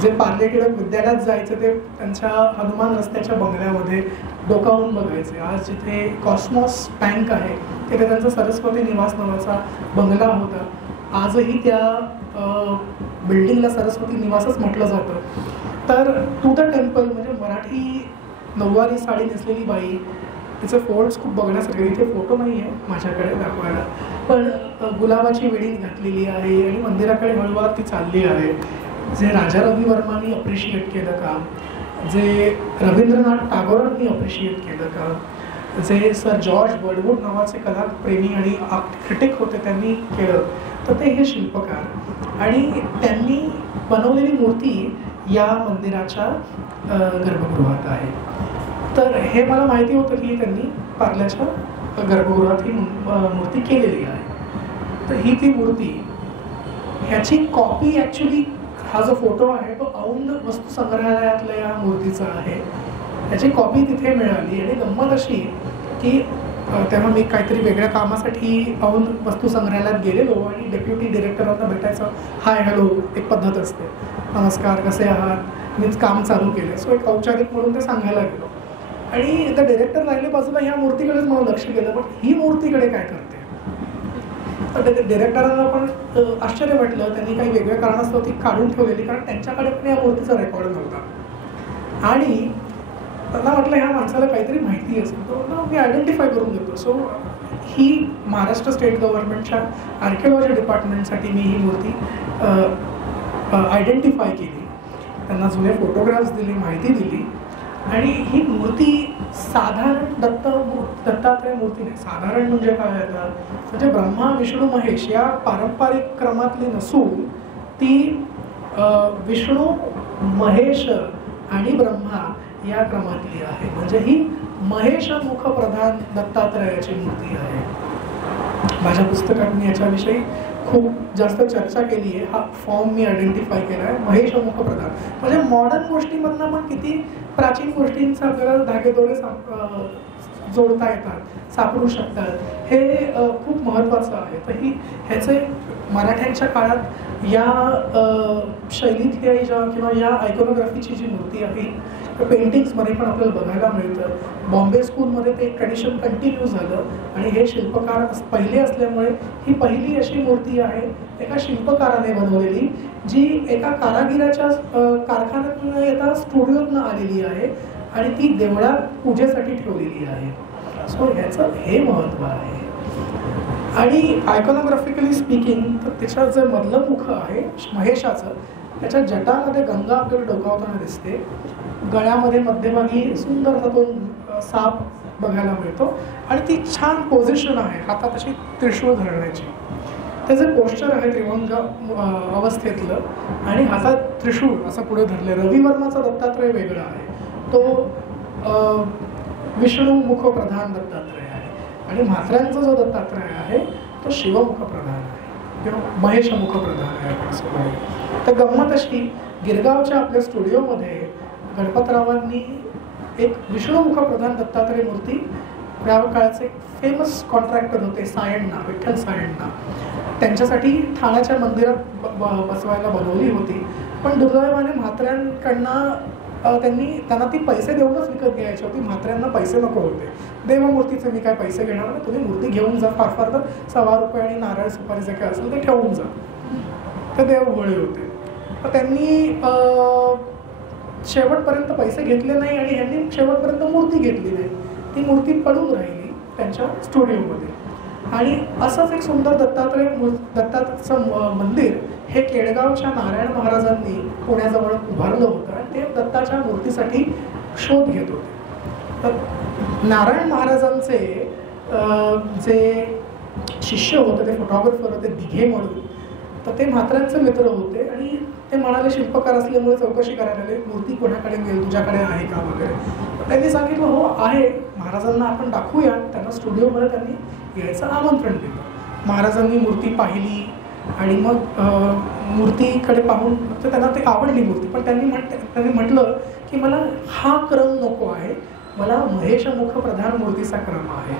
जे पार्ले टिळक विद्यालयात जायचं ते त्यांच्या हनुमान रस्त्याच्या बंगल्यामध्ये डोकावून बघायचे. आज जिथे कॉस्मॉस बँक आहे तिथे त्यांचा सरस्वती निवास नावाचा बंगला होता. आजही त्या बिल्डिंगला सरस्वती निवासच म्हटलं जातं. तर टू द टेम्पल म्हणजे मराठी नऊवारी साडी नेसलेली बाई, तिचे फोल्ड्स खूप बघण्यासारखे. इथे फोटो नाही आहे माझ्याकडे दाखवायला, पण गुलाबाची वेणी घातलेली आहे आणि मंदिराकडे हळूवार ती चालली आहे. जे राजा रवी वर्मांनी अप्रिशिएट केलं काम, जे रवींद्रनाथ टागोरांनी अप्रिशिएट केलं काम, जे सर जॉर्ज बर्डवूड नावाचे कलाप्रेमी आणि क्रिटिक होते त्यांनी केलं, तर ते हे शिल्पकार. आणि त्यांनी बनवलेली मूर्ती या मंदिराच्या गर्भगृहात आहे. तर हे मला माहिती होतं की त्यांनी पार्ल्याच्या गर्भगृहात ही मूर्ती केलेली आहे. तर ही ती मूर्ती, ह्याची कॉपी ॲक्च्युली हा जो फोटो आहे तो औंध वस्तू संग्रहालयातल्या या मूर्तीचा आहे. त्याची कॉपी तिथे मिळाली. आणि गंमत अशी की तेव्हा मी काहीतरी वेगळ्या कामासाठी औंध वस्तू संग्रहालयात गेलेलो आणि डेप्युटी डिरेक्टरांना भेटायचं, हाय हॅलो एक पद्धत असते, नमस्कार कसे आहात, मीच काम चालू केलं. सो एक औपचारिक म्हणून ते सांगायला गेलो. आणि त्या डिरेक्टर राहिले बाजूला, ह्या मूर्तीकडेच मला लक्ष केलं, पण ही मूर्तीकडे काय करते. तर डिरेक्टरांना पण आश्चर्य वाटलं. त्यांनी काही वेगळ्या कारणास्तव ती काढून ठेवलेली, कारण त्यांच्याकडे पण या मूर्तीचा रेकॉर्ड नव्हता. आणि त्यांना म्हटलं ह्या माणसाला काहीतरी माहिती असेल, तर मी आयडेंटिफाय करून देतो. सो ही महाराष्ट्र स्टेट गव्हर्नमेंटच्या आर्किओलॉजी डिपार्टमेंटसाठी मी ही मूर्ती आयडेंटिफाय केली, त्यांना जुने फोटोग्राफ्स दिले, माहिती दिली. आणि ही मूर्ती साधारण दत्तात्रय मूर्ती नाही. साधारण म्हणजे काय आता, म्हणजे ब्रह्मा विष्णू महेश या पारंपरिक क्रमातली नसून ती विष्णू महेश आणि ब्रह्मा या क्रमातली आहे. म्हणजे ही महेश मुखप्रधान दत्तात्रयाची मूर्ती आहे. माझ्या पुस्तकात मी याच्याविषयी खूप जास्त चर्चा केली आहे. हा फॉर्म मी आयडेंटिफाय केला आहे, महेश मुखप्रधान. म्हणजे मॉडर्न गोष्टीमधनं पण किती प्राचीन गोष्टींचा आपल्याला धागेदोरे जोडता येतात, सापडू शकतात, हे खूप महत्त्वाचं आहे. तर ह्याचे मराठ्यांच्या काळात या शैलीतल्या किंवा या आयकोनोग्राफीची जी मूर्ती आहे पेंटिंग्समध्ये पण आपल्याला बघायला मिळतं. बॉम्बे स्कूलमध्ये ते ट्रेडिशन कंटिन्यू झालं आणि हे शिल्पकार पहिले असल्यामुळे ही पहिली अशी मूर्ती आहे एका शिल्पकाराने बनवलेली, जी एका कारागिराच्या कारखान्यातून येता स्टुडिओतनं आलेली आहे आणि ती देवळात पूजेसाठी ठेवलेली आहे. सो ह्याचं हे महत्त्व आहे. आणि आयकोनोग्राफिकली स्पीकिंग तर त्याचं जे मधलं मुख आहे महेशाचं, त्याच्या जटामध्ये गंगा आपल्याला डोकावताना दिसते. गळ्यामध्ये मध्यभागी सुंदर तो साप बघायला मिळतो आणि ती छान पोझिशन आहे हातात अशी त्रिशूळ धरण्याची. त्याचं पोस्टर आहे त्रिवंग अवस्थेतलं आणि हातात त्रिशूळ असं पुढे धरले. रवी वर्माचा दत्तात्रय वेगळा आहे, तो विष्णुमुख प्रधान दत्तात्रय आहे आणि म्हात्र्यांचा जो दत्तात्रय आहे तो शिवमुख प्रधान आहे किंवा महेशमुख प्रधान आहे आपण असं म्हणूया. तर गंमत अशी, गिरगावच्या आपल्या स्टुडिओमध्ये गणपतरावांनी एक विष्णुमुख प्रधान दत्तात्रय मूर्ती, त्या काळाचे फेमस कॉन्ट्रॅक्टर होते सायण्णा, विठ्ठल सायण्णा, त्यांच्यासाठी ठाण्याच्या मंदिरात बसवायला बनवली होती. पण दुर्दैवाने म्हात्र्यांकडनं त्यांना ती पैसे देऊनच विकत घ्यायची होती. म्हात्र्यांना पैसे नको होते. देवमूर्तीचे मी काय पैसे घेणार नाही, तुम्ही मूर्ती घेऊन जा, फार फार तर ₹1.25 आणि नारळ सुपारी जे काय असेल ते ठेवून जा. ते देवभोळे होते. तर त्यांनी शेवटपर्यंत पैसे घेतले नाही आणि यांनी शेवटपर्यंत मूर्ती घेतली नाही. ती मूर्ती पडून राहिली त्यांच्या स्टुडिओमध्ये. आणि असंच एक सुंदर दत्ताचं मंदिर हे केडगावच्या नारायण महाराजांनी पुण्याजवळ उभारलं होतं आणि ते दत्ताच्या मूर्तीसाठी शोध घेत होते. तर नारायण महाराजांचे जे शिष्य होते ते फोटोग्राफर होते दिघे म्हणून, तर ते म्हात्र्यांचे मित्र होते आणि ते म्हणाले शिल्पकार असल्यामुळे चौकशी करायला आले, मूर्ती कोणाकडे मिळेल, तुझ्याकडे आहे का वगैरे. त्यांनी सांगितलं हो आहे, महाराजांना आपण दाखवूया. त्यांना स्टुडिओमध्ये त्यांनी यायचं आमंत्रण दिलं. महाराजांनी मूर्ती पाहिली आणि मग मूर्तीकडे पाहून त्यांना ते आवडली मूर्ती, पण त्यांनी म्हटलं की मला हा क्रम नको आहे, मला महेशमुख प्रधान मूर्तीचा क्रम आहे.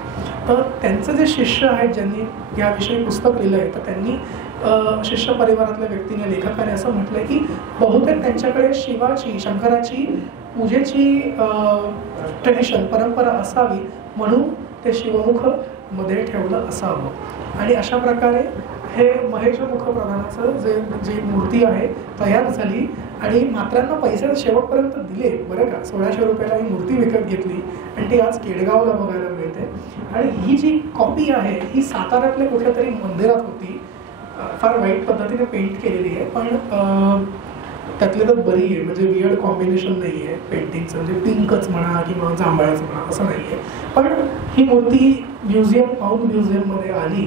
तर त्यांचे जे शिष्य आहेत ज्यांनी याविषयी पुस्तक लिहिलं आहे, तर त्यांनी शिष्य परिवारातल्या व्यक्तीने, लेखकाने असं म्हटलं की बहुतेक त्यांच्याकडे शिवाची, शंकराची पूजेची ट्रेडिशन, परंपरा असावी म्हणून ते शिवमुख मध्ये ठेवलं असावं. आणि अशा प्रकारे हे महेशमुख प्रधानाचं जी मूर्ती आहे तयार झाली आणि म्हात्र्यांना पैसे शेवटपर्यंत दिले बरं का. 1600 रुपयाला ही मूर्ती विकत घेतली आणि ती आज केडगावला बघायला मिळते. आणि ही जी कॉपी आहे ही साताऱ्यातल्या कुठल्या तरी मंदिरात होती, फार वाईट पद्धतीने पेंट केलेली आहे, पण त्यातली तर बरी आहे, म्हणजे वियर्ड कॉम्बिनेशन नाही आहे पेंटिंगचं, म्हणजे पिंकच म्हणा किंवा जांभळाचं म्हणा असं नाही आहे. पण ही मूर्ती औंध म्युझियममध्ये आली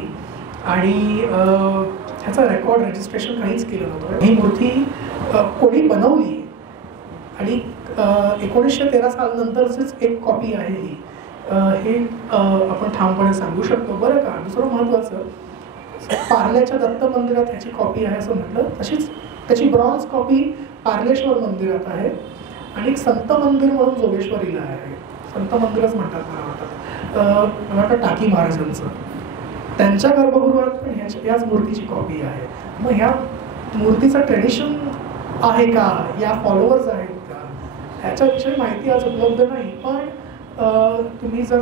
आणि ह्याचं रेकॉर्ड रजिस्ट्रेशन काहीच केलं नव्हतं. ही मूर्ती कोणी बनवली आणि 1913 सालनंतरचीच एक कॉपी आहे ही, हे आपण ठामपणे सांगू शकतो बरं का. दुसरं महत्त्वाचं, पार्ल्याच्या दत्त मंदिरात ह्याची कॉपी आहे असं म्हटलं, तशीच त्याची ब्रॉन्झ कॉपी पार्लेश्वर मंदिरात आहे आणि एक संत मंदिर म्हणून जोगेश्वरीला आहे. संत मंदिरच म्हणतात मला वाटतं टाकी महाराजांचं, त्यांच्या गर्भगृहात पण याच मूर्तीची कॉपी आहे. मग ह्या मूर्तीचं ट्रेडिशन आहे का, या फॉलोअर्स आहेत का, ह्याच्याविषयी माहिती आज उपलब्ध नाही. पण तुम्ही जर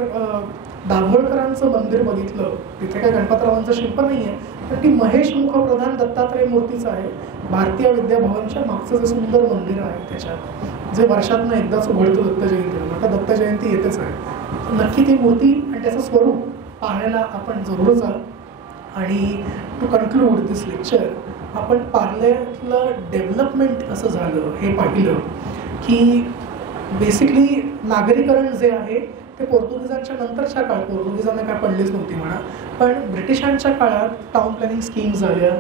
दाभोळकरांचं मंदिर बघितलं, तिथे काय गणपतरावांचं शिल्प नाही आहे, तर ती महेशमुख प्रधान दत्तात्रय मूर्तीचं आहे. भारतीय विद्याभवनच्या मागचं जे सुंदर मंदिर आहे त्याच्यात, जे वर्षातनं एकदाच उघडतं दत्त जयंतीला, आता दत्त जयंती येतेच आहे. नक्की ती मूर्ती आणि त्याचं स्वरूप पाहायला आपण जरूर जा. आणि टू कन्क्लूड दिस लेक्चर, आपण पार्ल्यातलं डेव्हलपमेंट कसं झालं हे पाहिलं की बेसिकली नागरीकरण जे आहे ते पोर्तुगीजांच्या नंतरच्या काळात, पोर्तुगीजांना काय पडलीच नव्हती म्हणा, पण ब्रिटिशांच्या काळात टाउन प्लॅनिंग स्कीम्स झाल्या,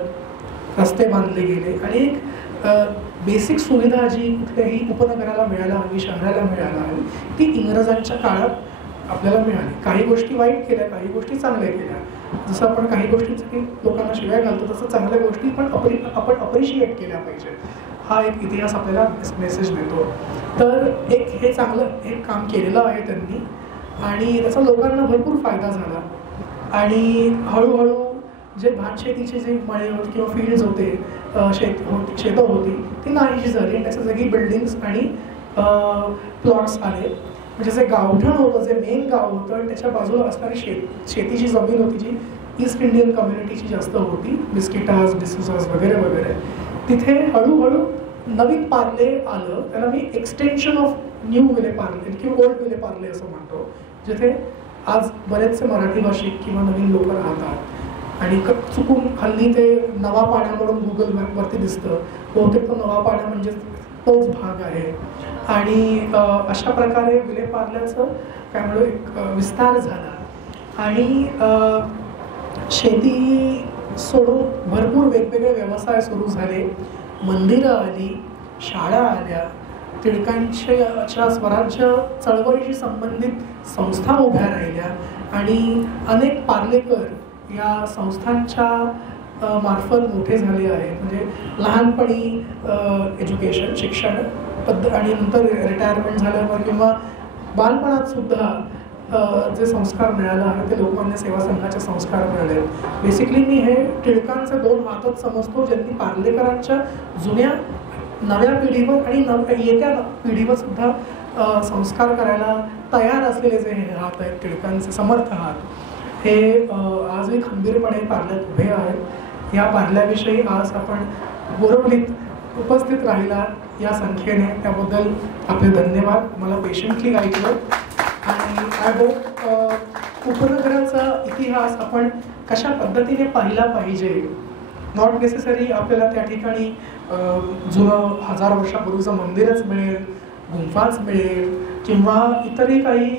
रस्ते बांधले गेले आणि एक बेसिक सुविधा जी कुठल्याही उपनगराला मिळायला हवी, शहराला मिळायला हवी, ती इंग्रजांच्या काळात आपल्याला मिळाली. काही गोष्टी वाईट केल्या, काही गोष्टी चांगल्या केल्या. जसं आपण काही गोष्टींसाठी लोकांना शिवाय घालतो तसं चांगल्या गोष्टी पण आपण अप्रिशिएट केल्या पाहिजे. हा एक इतिहास आपल्याला मेसेज देतो. तर हे चांगलं एक काम केलेलं आहे त्यांनी आणि त्याचा लोकांना भरपूर फायदा झाला. आणि हळूहळू जे भातशेतीचे जे मळे होते किंवा फील्ड्स होते, शेतं होती, ती नाहीशी झाली आणि त्याच्या जागी बिल्डिंग्स आणि प्लॉट्स आले. म्हणजे जे गावठण होतं, जे मेन गाव होतं आणि त्याच्या बाजूला असणारी शेतीची जमीन होती जी ईस्ट इंडियन कम्युनिटीची जास्त होती, बिस्किटास, डिसुसास वगैरे वगैरे, तिथे हळूहळू नवीन पार्ले आलं. त्याला मी extension of new Vile Parle किंवा ओल्ड विले पार्ले असं म्हणतो, जिथे आज बरेचसे मराठी भाषिक किंवा नवीन लोक राहतात. आणि चुकून हल्ली ते नवा पाडा म्हणून गुगल मॅपवरती दिसतं, बहुतेक तो नवा पाडा म्हणजे तोच भाग आहे. आणि अशा प्रकारे विलेपार्ल्याचं काय म्हणू एक विस्तार झाला आणि शेती सोडून भरपूर वेगवेगळे व्यवसाय सुरू झाले, मंदिरं आली, शाळा आल्या, टिळकांच्या स्वराज्य चळवळीशी संबंधित संस्था उभ्या राहिल्या आणि अनेक पार्लेकर या संस्थांच्या मार्फत मोठे झाले आहेत. म्हणजे लहानपणी एज्युकेशन शिक्षण आणि नंतर रिटायरमेंट झाल्यावर किंवा बालपणात सुद्धा जे संस्कार मिळाले आहेत ते लोकमान्य सेवा संघाचे संस्कार मिळाले. बेसिकली मी हे टिळकांचे 2 हातच समजतो, ज्यांनी पार्लेकरांच्या जुन्या नव्या पिढीवर आणि येत्या पिढीवर सुद्धा संस्कार करायला तयार असलेले जे हे हात आहेत, टिळकांचे समर्थ हात, हे आजही खंबीरपणे पार्ल्यात उभे आहेत. या पार्ल्याविषयी आज आपण बोरवलीत उपस्थित राहिला या संख्येने, त्याबद्दल आपले धन्यवाद. मला पेशंटली ऐकलं आणि आय होप उपनगराचा इतिहास आपण कशा पद्धतीने पाहिला पाहिजे. नॉट नेसेसरी आपल्याला त्या ठिकाणी जुनं 1000 वर्षापूर्वीचं मंदिरच मिळेल, गुंफाच मिळेल किंवा इतरही काही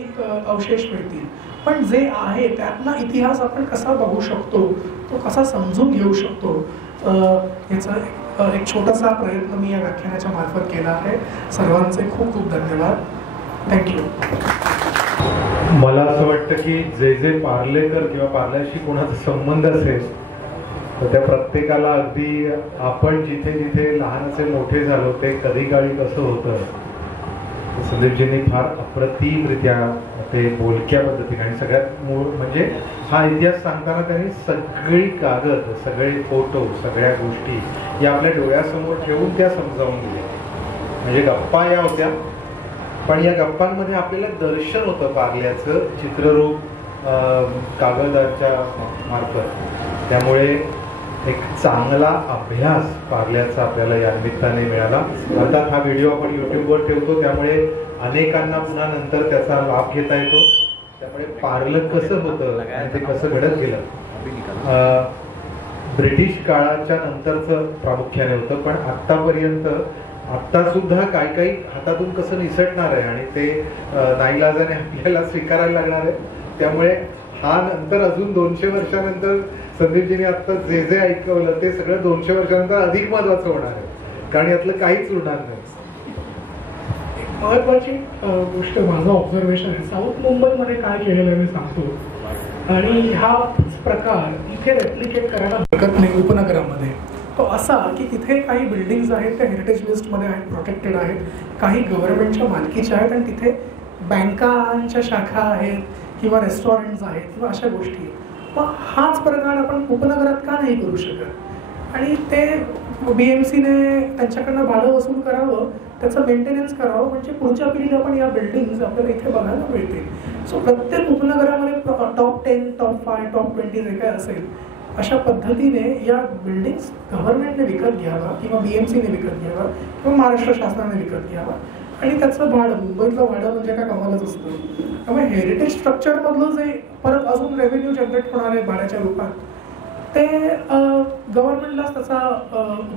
अवशेष मिळतील, पण जे आहे त्यातला इतिहास आपण कसा बघू शकतो, तो कसा समजून घेऊ शकतो, याचा एक छोटासा प्रयत्न मी या व्याख्यानाच्या मार्फत केला आहे. सर्वांचे खूप खूप धन्यवाद. थँक्यू. मला असं वाटतं की जे जे पार्लेकर किंवा पार्ल्याशी कोणाचा संबंध असेल तर त्या प्रत्येकाला अगदी आपण जिथे जिथे लहानचे मोठे झालो ते कधी काळी कसं होतं संदीपजींनी फार अप्रतिमरित्या ते बोलक्या पद्धतीने आणि सगळ्यात मूळ म्हणजे हा इतिहास सांगताना त्यांनी सगळी कागद, सगळे फोटो, सगळ्या गोष्टी या आपल्या डोळ्यासमोर ठेवून त्या समजावून दिल्या. म्हणजे गप्पा या होत्या, पण या गप्पांमध्ये आपल्याला दर्शन होतं पार्ल्याचं चित्ररूप कागदाच्या मार्फत. त्यामुळे एक चांगला अभ्यास पार्ल्याचा आपल्याला या निमित्ताने मिळाला. अर्थात हा व्हिडिओ आपण युट्यूबवर ठेवतो, त्यामुळे अनेकांना पुन्हा नंतर त्याचा लाभ घेता येतो. त्यामुळे पार्लं कसं होतं आणि ते कसं घडत गेलं ब्रिटिश काळाच्या नंतरचं प्रामुख्याने होतं, पण आत्तापर्यंत आत्ता सुद्धा काही काही हातातून कसं निसटणार आहे आणि ते नाईलाजाने आपल्याला स्वीकारायला लागणार आहे. त्यामुळे हा नंतर अजून 200 वर्षानंतर संदीपजींनी आता जे जे ऐकवलं ते सगळं 200 वर्षानंतर अधिक महत्वाचं होणार आहे, कारण यातलं काहीच उरणार नाही. महत्वाची गोष्ट माझं ऑब्झर्वेशन आहे, साऊथ मुंबईमध्ये काय केलेलं मी सांगतो आणि हा प्रकार इथे रेप्लिकेट करायला हरकत नाही. उपनगरामध्ये तो असा की तिथे काही बिल्डिंग्स आहेत त्या हेरिटेज लिस्टमध्ये आहेत, प्रोटेक्टेड आहेत, काही गव्हर्नमेंटच्या मालकीच्या आहेत आणि तिथे बँकांच्या शाखा आहेत किंवा रेस्टॉरंट्स आहेत किंवा अशा गोष्टी. मग हाच प्रकार आपण उपनगरात का नाही करू शकत आणि ते BMCने त्यांच्याकडनं भाडं वसूल करावं, त्याचं मेंटेनन्स करावं, म्हणजे पुढच्या पिढीला पण या बिल्डिंग्स आपल्याला इथे बघायला मिळतील. सो प्रत्येक उपनगरामध्ये टॉप 10, टॉप 5, टॉप 20 जे काय असेल अशा पद्धतीने या बिल्डिंग्स गव्हर्नमेंटने विकत घ्यावा किंवा BMCने विकत घ्यावा किंवा महाराष्ट्र शासनाने विकत घ्यावा आणि त्याचं भाडं, मुंबईतलं भाडं म्हणजे काय कमालच असतं. त्यामुळे हेरिटेज स्ट्रक्चरमधलं जे परत अजून रेव्हेन्यू जनरेट होणार आहे भाड्याच्या रूपात ते गव्हर्नमेंटलाच त्याचा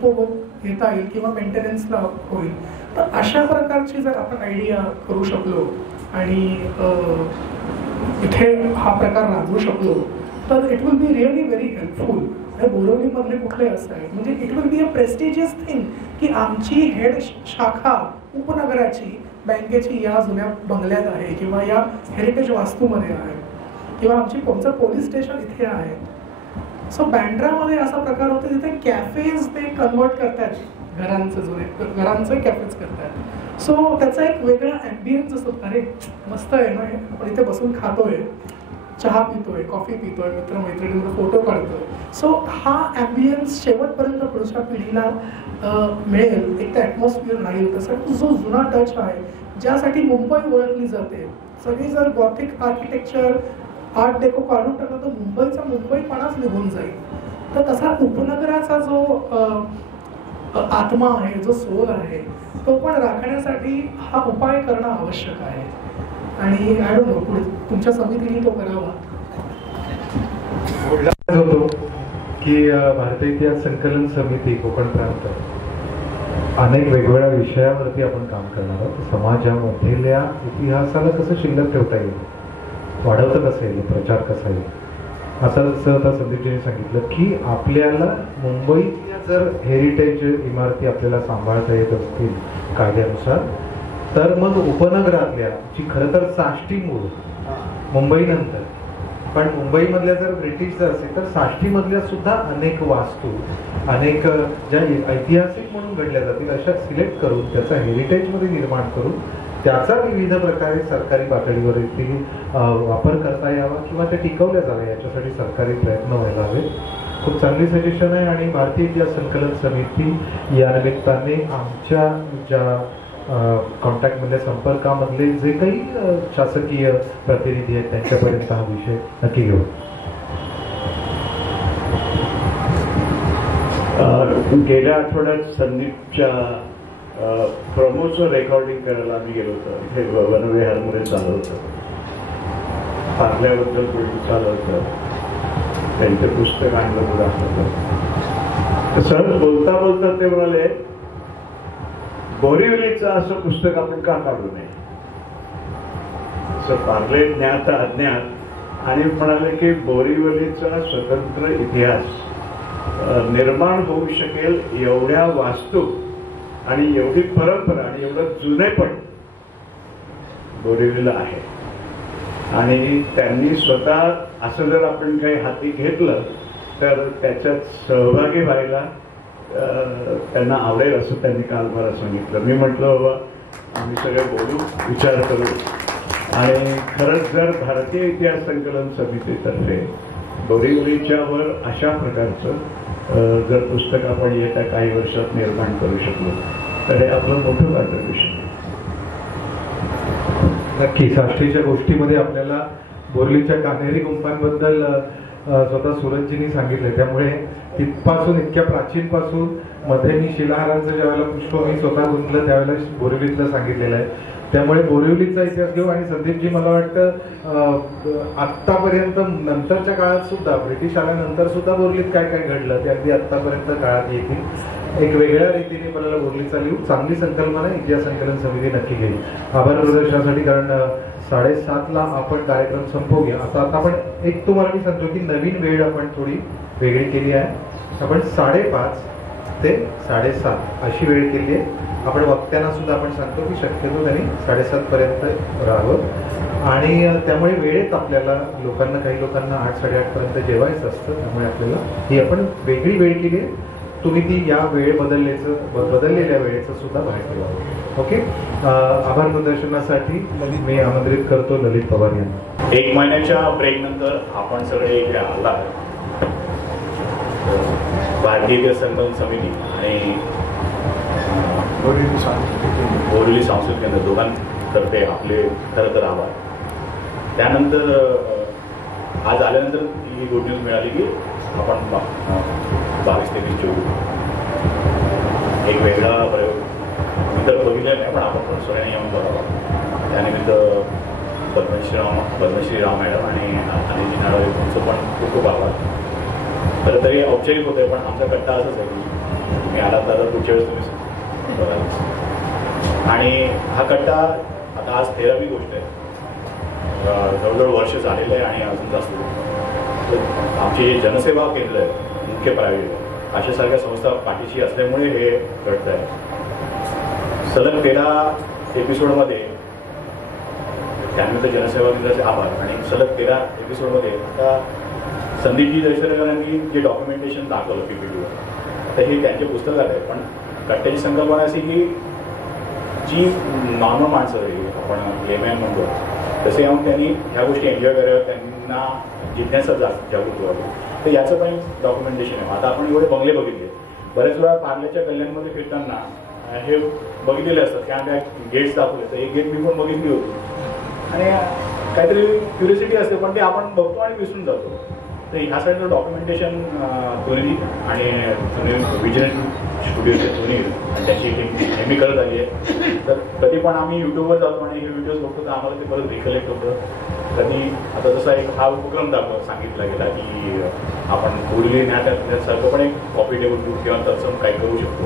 उपभोग घेता येईल किंवा मेंटेनन्सला होईल. तर अशा प्रकारची जर आपण आयडिया करू शकलो आणि इथे हा प्रकार राबवू शकलो तर it will be really very helpful. आणि बोरिवलीमधले कुठले असं आहे म्हणजे it will be a prestigious thing की आमची हेड शाखा उपनगराची बँकेची या जुन्या बंगल्यात आहे किंवा या हेरिटेज वास्तूमध्ये आहे किंवा आमची कोणतं पोलीस स्टेशन इथे आहे. सो बँड्रामध्ये असा प्रकार होतो तिथे कॅफेज ते कन्वर्ट करतात, घरांचं जुने घरांचं कॅफेज करतात. सो त्याचा एक वेगळा ॲम्बियन्स असतो. अरे मस्त आहे ना, आपण इथे बसून खातोय, चहा पितोय, कॉफी पितोय, मित्रमैत्रिणींवर फोटो काढतोय. सो हा ॲम्बियन्स शेवटपर्यंत पुढच्या पिढीला मिळेल. एक तर ॲटमॉस्फिअर नाही तसं जो जुना टच आहे ज्यासाठी मुंबई ओळखली जाते. सगळी जर गॉथिक आर्किटेक्चर आर्ट डेको काढून टाकलं तर मुंबईचा मुंबईपणाच निघून जाईल. तर तसा उपनगराचा जो आत्मा आहे, जो सोल आहे, तो पण राखण्यासाठी हा उपाय करणं आवश्यक आहे आणि आय डोंट नो पुढे तुमच्या समितीने तो करावा. होतो की भारतीय इतिहास संकलन समिती कोकण प्रांत अनेक वेगवेगळ्या विषयावरती आपण काम करणार आहोत. समाजामधल्या इतिहासाला कसं शिल्लक ठेवता येईल, वाढवता कसं येईल, प्रचार कसा येईल. आता संदीपजींनी सांगितलं की आपल्याला मुंबईतल्या जर हेरिटेज इमारती आपल्याला सांभाळता येत असतील कायद्यानुसार, तर मग उपनगरातल्या जी खरं तर साष्टी मूळ मुंबईनंतर, पण मुंबईमधल्या जर ब्रिटिशचं असेल तर साष्टीमधल्या सुद्धा अनेक वास्तू, अनेक ज्या ऐतिहासिक म्हणून घडल्या जातील अशा सिलेक्ट करून त्याचा हेरिटेजमध्ये निर्माण करून त्याचा विविध प्रकारे सरकारी पातळीवरती वापर करता यावा किंवा ते टिकवल्या जाव्या याच्यासाठी सरकारी प्रयत्न व्हायला हवेत. खूप चांगली सजेशन आहे. आणि भारतीय इतिहास संकलन समिती या निमित्ताने आमच्या ज्या कॉन्टॅक्टमधल्या संपर्कामधले जे काही शासकीय प्रतिनिधी आहेत त्यांच्यापर्यंत हा विषय नक्की घेऊ. गेल्या आठवड्यात संदीपच्या प्रमोचं रेकॉर्डिंग करायला आम्ही गेलो होतो. इथे वनविहारमध्ये चालू होतं, पार्ल्याबद्दल थोडी चालू होतं, त्यांचं पुस्तक आणलं दाखवलं. सहज बोलता बोलता ते म्हणाले, बोरिवलीचं असं पुस्तक आपण का काढू नये. असं पार्ले ज्ञात अज्ञात, आणि म्हणाले की बोरिवलीचा स्वतंत्र इतिहास निर्माण होऊ शकेल एवढ्या वास्तू आणि एवढी परंपरा आणि एवढं जुनेपण बोरिवलीला आहे. आणि त्यांनी स्वतः असं जर आपण काही हाती घेतलं तर त्याच्यात सहभागी व्हायला त्यांना आवडेल असं त्यांनी काल मला सांगितलं. मी म्हटलं बाबा आम्ही सगळे बोलू, विचार करू. आणि खरंच जर भारतीय इतिहास संकलन समितीतर्फे बोरिवलीच्या वर अशा प्रकारचं जर पुस्तक आपण येत्या काही वर्षात निर्माण करू शकलो तर हे आपलं मोठं कॉन्ट्रिब्युशन आहे. नक्की साष्टीच्या गोष्टीमध्ये आपल्याला बोरिवलीच्या कान्हेरी गुंफांबद्दल स्वतः सूरजजींनी सांगितलं. त्यामुळे तिथपासून इतक्या प्राचीन पासून मध्ये मी शिलाहारांचं ज्यावेळेला पुष्प मी स्वतः गुंतलं त्यावेळेला बोरिवलीतलं सांगितलेलं आहे. त्यामुळे बोरिवलीचा इतिहास घेऊ. आणि संदीपजी मला वाटतं आत्तापर्यंत नंतरच्या काळात सुद्धा ब्रिटिश आल्यानंतर सुद्धा बोरिवलीत काय काय घडलं ते अगदी आत्तापर्यंत काळात येतील. एक वेगळ्या रीतीने आपल्याला बोरिवलीचा लिहू. चांगली संकल्पना इतिहास संकलन समिती नक्की घेईल. आभार प्रदर्शनासाठी, कारण 7:30ला आपण कार्यक्रम संपवूया. आता आपण एक तुम्हाला मी सांगतो की नवीन वेळ आपण थोडी वेगळी केली आहे. आपण 5:30 ते 7:30 अशी वेळ केली आहे. आपण वक्त्यांना सुद्धा आपण सांगतो की शक्यतो त्यांनी 7:30 पर्यंत राहावं. आणि त्यामुळे वेळेत आपल्याला काही लोकांना 8-8:30 पर्यंत जेवायचं असतं. त्यामुळे आपल्याला ही आपण वेगळी वेळ केली आहे. तुम्ही ती या बदललेल्या वेळेचं सुद्धा बाहेर ठेवा. ओके. आभार प्रदर्शनासाठी मी आमंत्रित करतो ललित पवार यांना. 1 महिन्याच्या ब्रेक नंतर आपण सगळे इकडे आला. भारतीय इतिहास संकलन समिती आणि बोरिवली सांस्कृतिक केंद्र दोघांतर्फे आपले खरं तर आभार. त्यानंतर आज आल्यानंतर ही गुड न्यूज मिळाली की आपण 22-23 एक वेगळा प्रयोग इतर बघितलेला नाही, पण आपण पण सोयीने येऊन बघावा. त्यानिमित्त पद्मश्री राम मॅडम आणि अनिलजी नाडावे यांचं पण खूप खूप आभार. खरं तरी औपचारिक होते, पण आमचा कट्टा असंच आहे की तुम्ही आलात तर पुढच्या वेळेस तुम्ही बघायला. आणि हा कट्टा आता आज 13वी गोष्ट आहे. जवळजवळ वर्ष झालेलं आहे आणि अजून जास्त. आमचे जे जनसेवा केंद्र आहे मुख्य प्रायव्हेट अशा सारख्या संस्था पाठीशी असल्यामुळे हे घडत आहे. सलग 13 एपिसोडमध्ये त्यानिमित्त जनसेवा केंद्राचे आभार. आणि सलग 13 एपिसोडमध्ये आता संदीपजी जयसरकर यांनी जे डॉक्युमेंटेशन दाखवलं PPTवर, तर हे त्यांचे पुस्तकात आहे. पण कट्ट्याची संकल्पना अशी की जी नॉर्मल माणसं आहे, आपण एम म्हणतो तसे येऊन त्यांनी ह्या गोष्टी एन्जॉय कराव्या, त्यांना जिज्ञासा जागृत व्हावी. तर याचं पण डॉक्युमेंटेशन आहे. आता आपण एवढे बंगले बघितले, बऱ्याच वेळा पार्ल्याच्या कल्याणमध्ये फिरताना हे बघितलेले असतात. त्या गेट्स दाखवले, तर एक गेट मी पण बघितली होती. आणि काहीतरी क्युरियोसिटी असते, पण ते आपण बघतो आणि विसरून जातो. तर ह्यासाठी डॉक्युमेंटेशन दोन्ही आणि विजन स्टुडिओचे दोन्ही आणि त्याची नेहमी करत आली आहे. तर कधी पण आम्ही यूट्यूबवर जातो आणि हे व्हिडिओज बघतो तर आम्हाला ते परत रिकलेक्ट होतं. कधी आता जसा एक हा उपक्रम सांगितला गेला की आपण बोरिवली न्यासारखं पण एक कॉफी टेबल ग्रुप किंवा तत्सम काही करू शकतो.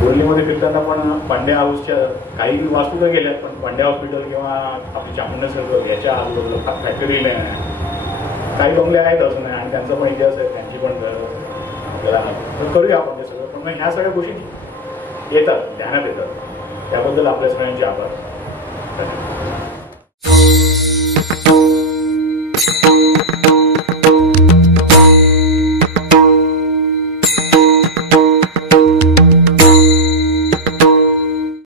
बोरलीमध्ये फिरताना पण पांड्या हाऊसच्या काही वास्तू तर गेल्यात, पण पांड्या हॉस्पिटल किंवा आपली चामुंडा सर्कल याच्या आजूबाजूला फॅक्टरी लेन आहे, काही बंगले आहेत अजून आहे आणि त्यांचा पण इतिहास आहे, त्यांची पण तर करूया आपण ते सगळं. पण ह्या सगळ्या गोष्टी येतात, ध्यानात येतात, त्याबद्दल आपल्या सगळ्यांचे आभार.